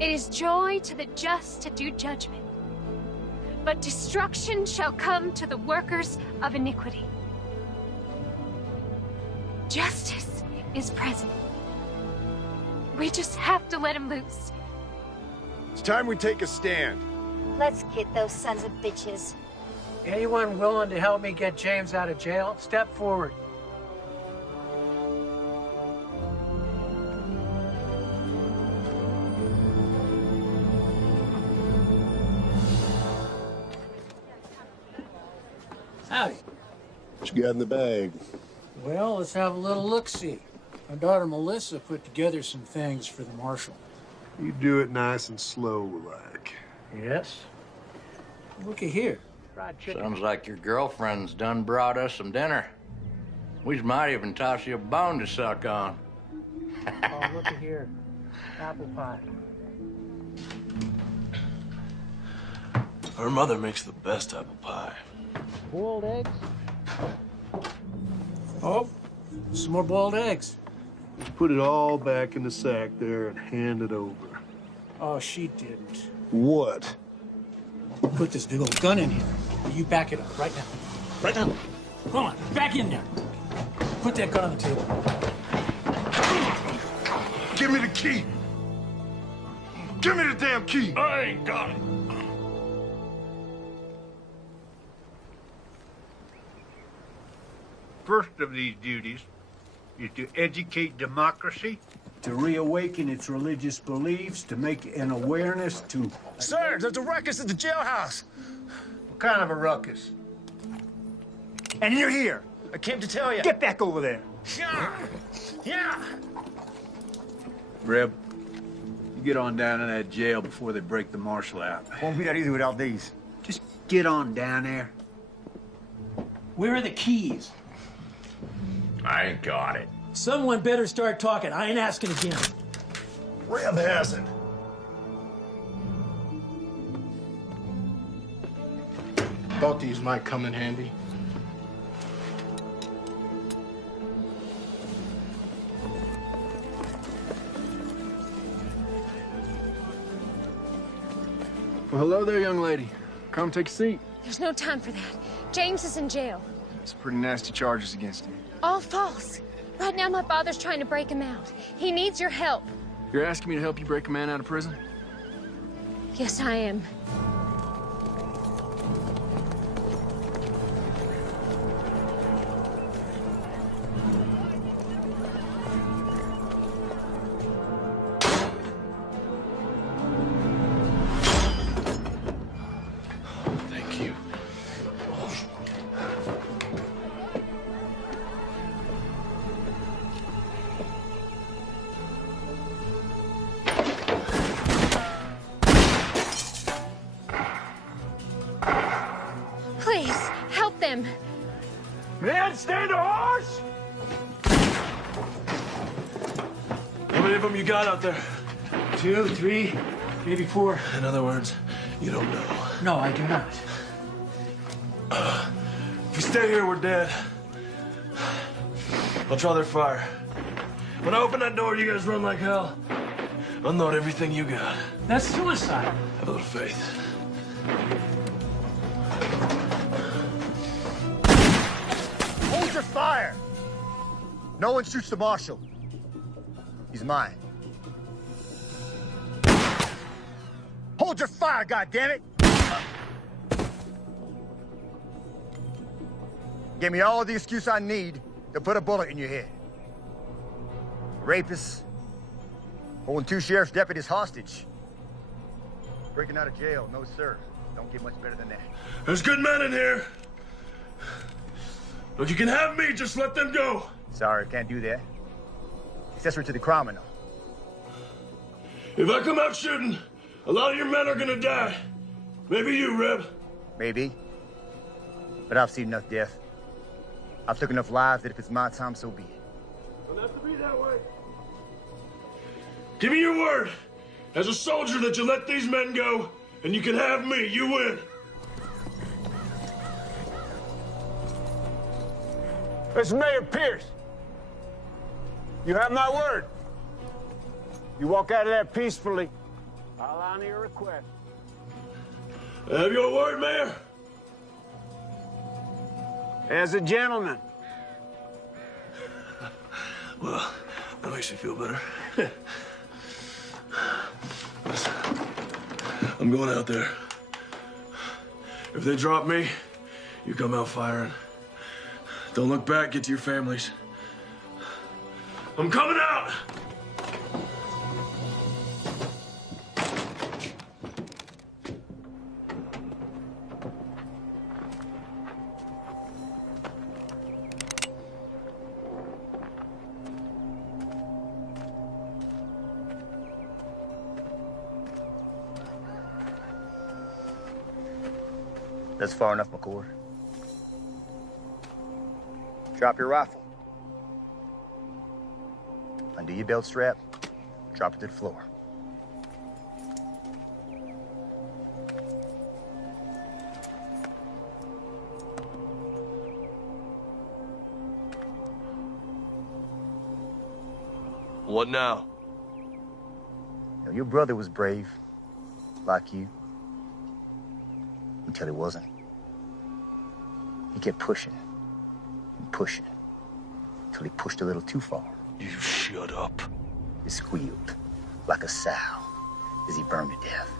It is joy to the just to do judgment, but destruction shall come to the workers of iniquity. Justice is present. We just have to let him loose. It's time we take a stand. Let's get those sons of bitches. Anyone willing to help me get James out of jail, step forward. Howdy. What you got in the bag? Well, let's have a little look-see. My daughter Melissa put together some things for the marshal. You do it nice and slow, like. Yes? Looky here. Sounds like your girlfriend's done brought us some dinner. We might even toss you a bone to suck on. Oh, looky here. Apple pie. Her mother makes the best apple pie. Boiled eggs? Oh, some more boiled eggs. Just put it all back in the sack there and hand it over. Oh, she didn't. What? Put this big old gun in here. You back it up right now. Right now. Come on, back in there. Put that gun on the table. Give me the key. Give me the damn key. I ain't got it. First of these duties is to educate democracy, to reawaken its religious beliefs, to make an awareness to... Sir, there's a ruckus at the jailhouse. What kind of a ruckus? And you're here. I came to tell you. Get back over there. Yeah. Reb, you get on down in that jail before they break the marshal out. Won't be that easy without these. Just get on down there. Where are the keys? I ain't got it. Someone better start talking. I ain't asking again. Reb has it. Thought these might come in handy. Well, hello there, young lady. Come take a seat. There's no time for that. James is in jail. Some pretty nasty charges against him. All false. Right now, my father's trying to break him out. He needs your help. You're asking me to help you break a man out of prison? Yes, I am. Thank you. Please, help them. Man, stand a horse! How many of them you got out there? 2, 3, maybe 4. In other words, You don't know. No, I do not. If we stay here, we're dead. I'll draw their fire. When I open that door, you guys run like hell. Unload everything you got. That's suicide. Have a little faith. Hold your fire! No one shoots the marshal. He's mine. Hold your fire, goddammit! Give me all the excuse I need to put a bullet in your head. Rapists, holding 2 sheriff's deputies hostage. Breaking out of jail, no sir. Don't get much better than that. There's good men in here. Look, you can have me, just let them go. Sorry, can't do that. Accessory to the criminal. If I come out shooting, a lot of your men are gonna die. Maybe you, Reb. Maybe. But I've seen enough death. I've took enough lives that if it's my time, so be it. Don't have to be that way. Give me your word, as a soldier, that you let these men go, and you can have me. You win. This is Mayor Pierce. You have my word. You walk out of there peacefully, I'll honor your request. I have your word, Mayor. As a gentleman. Well, that makes me feel better. Listen, I'm going out there. If they drop me, you come out firing. Don't look back, get to your families. I'm coming out! That's far enough, McCord. Drop your rifle. Undo your belt strap. Drop it to the floor. What now? You know, your brother was brave, like you. Until he wasn't. He kept pushing and pushing until he pushed a little too far. You shut up. He squealed like a sow as he burned to death.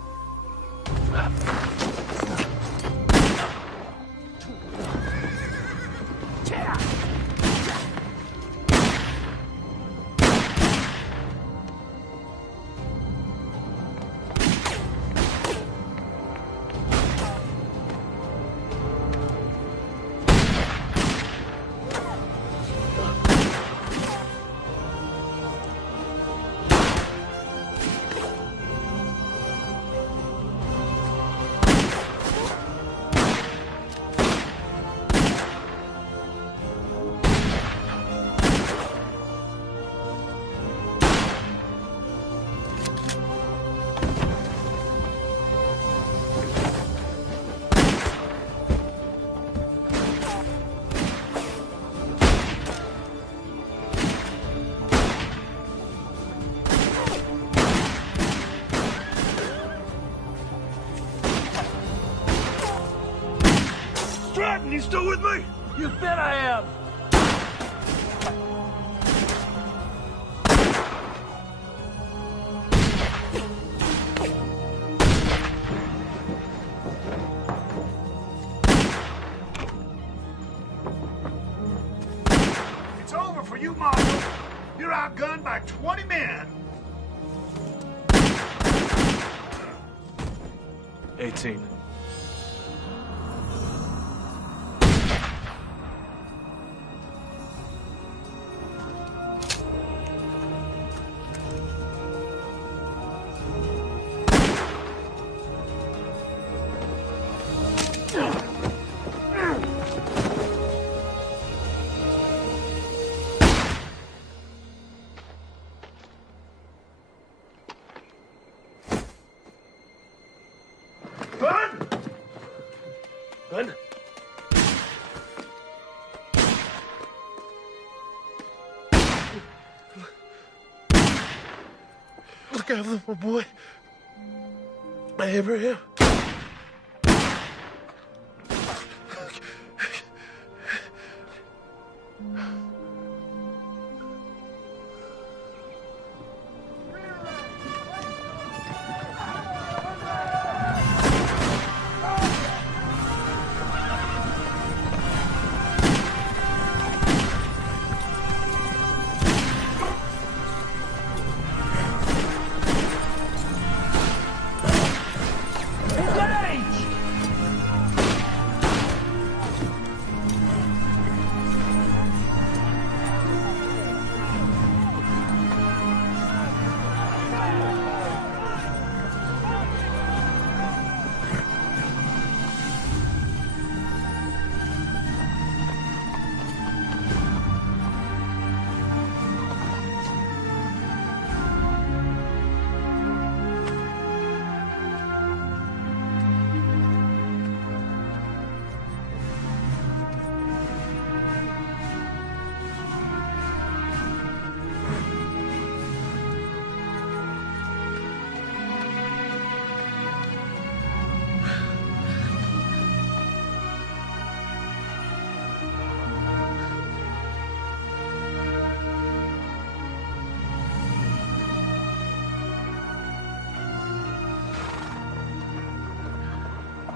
Stratton, you still with me? You bet I am. It's over for you, Marshal. You're outgunned by 20 men. 18. Gun? Look out for my boy. Abraham.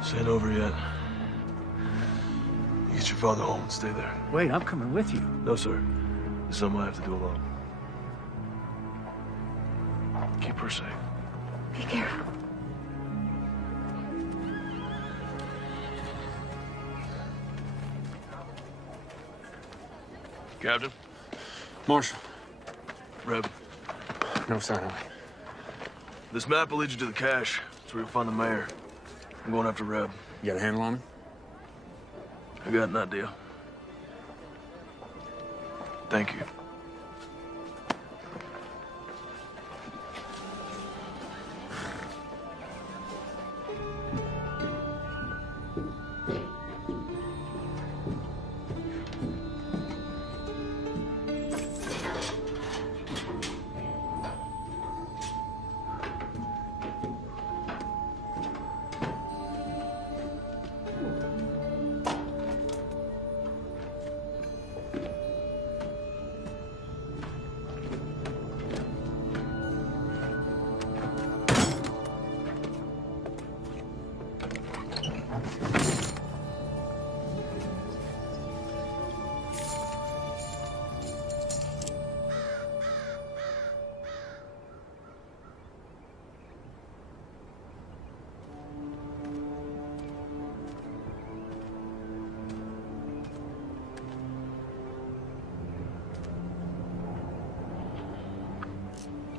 This ain't over yet. You get your father home and stay there. Wait, I'm coming with you. No, sir. This is something I have to do alone. Keep her safe. Be careful. Captain? Marshal. Reb. No sign of it. This map will lead you to the cache. That's where you'll find the mayor. I'm going after Reb. You got a handle on him? I got an idea. Thank you.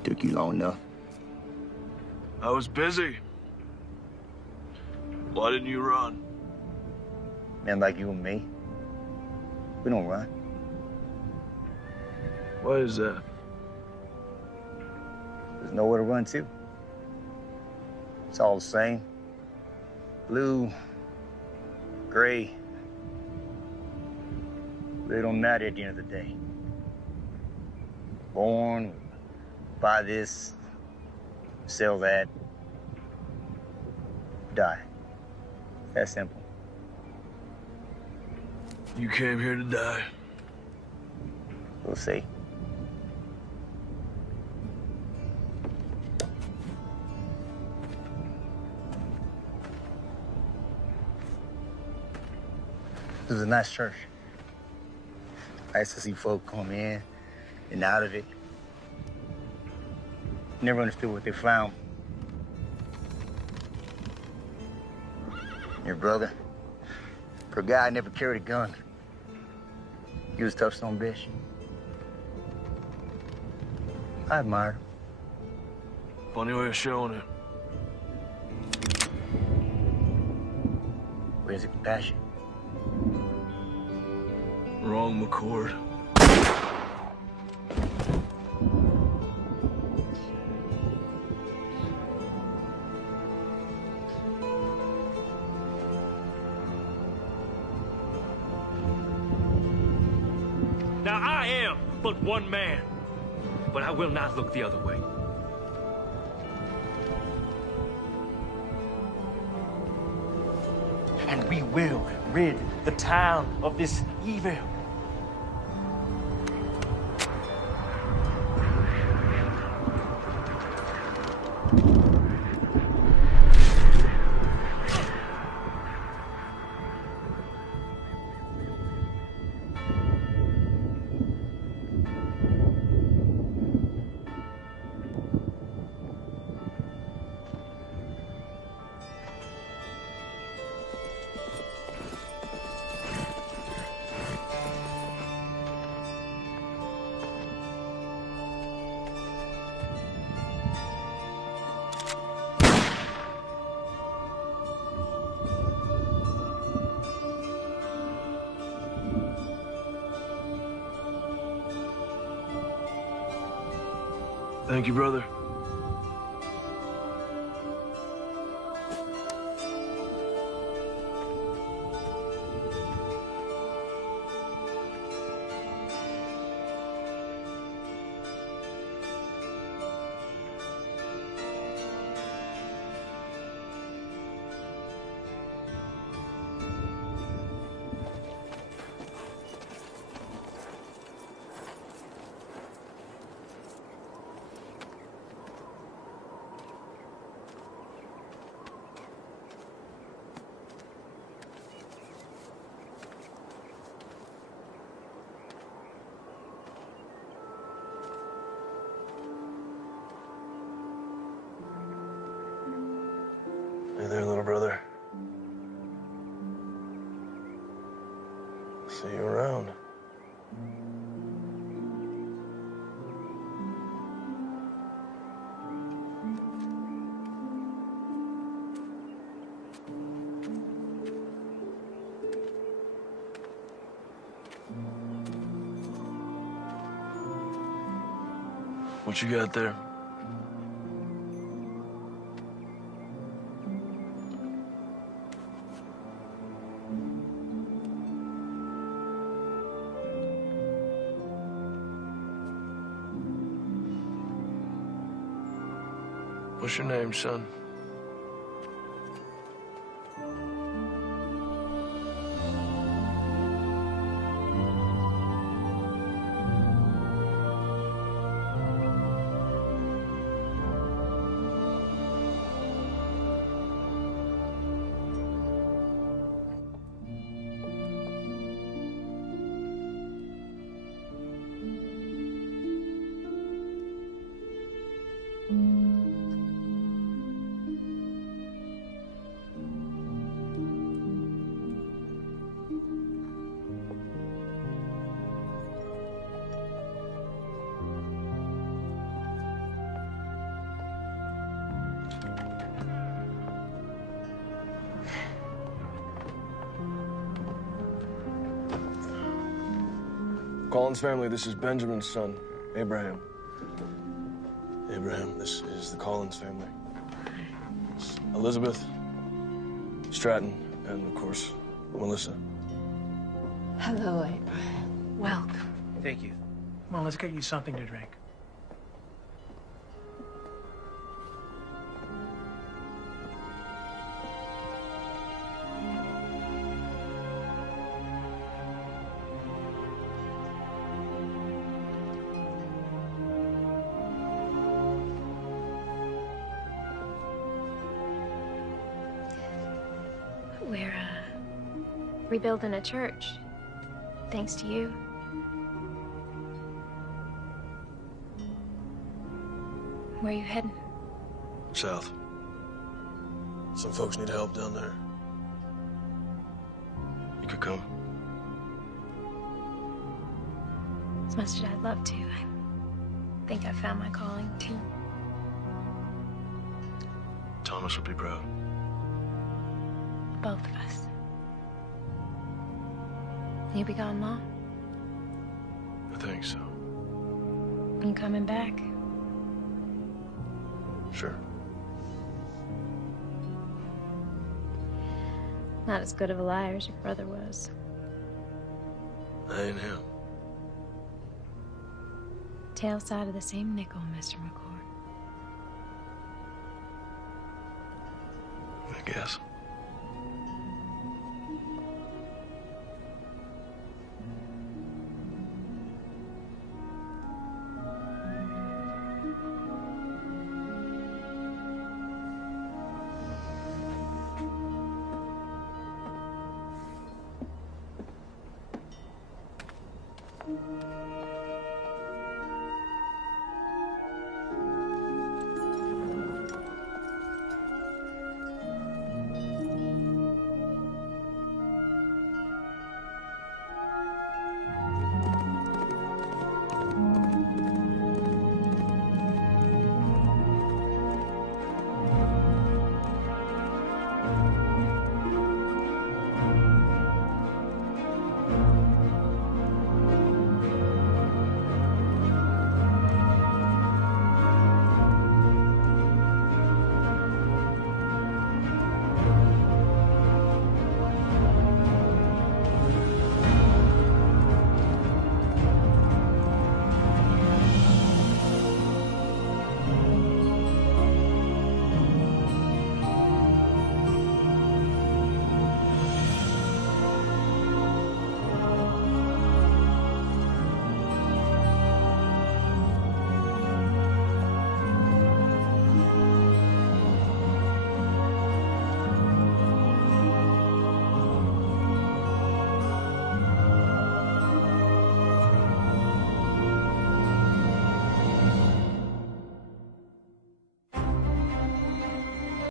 Took you long enough. I was busy. Why didn't you run? Men like you and me, we don't run. Why is that? There's nowhere to run to. It's all the same. Blue, gray. They don't matter at the end of the day. Born, buy this, sell that, die. That simple. You came here to die. We'll see. It was a nice church. Nice to see folk come in and out of it. Never understood what they found. Your brother, for a guy who never carried a gun, he was a tough son of a bitch. I admire him. Funny way of showing it. Where's the compassion? Wrong, McCord. Now I am but one man, but I will not look the other way. And we will rid the town of this evil. Thank you, brother. Hey there, little brother. See you around. What you got there? What's your name, son? Collins family, this is Benjamin's son, Abraham. Abraham, this is the Collins family. It's Elizabeth, Stratton, and of course, Melissa. Hello, Abraham. Welcome. Thank you. Come on, let's get you something to drink. We're rebuilding a church, thanks to you. Where are you heading? South. Some folks need help down there. You could come. As much as I'd love to, I think I found my calling, too. Thomas would be proud. Both of us. You be gone long? I think so. You coming back? Sure. Not as good of a liar as your brother was. I ain't him. tail side of the same nickel, Mr. McCord. I guess.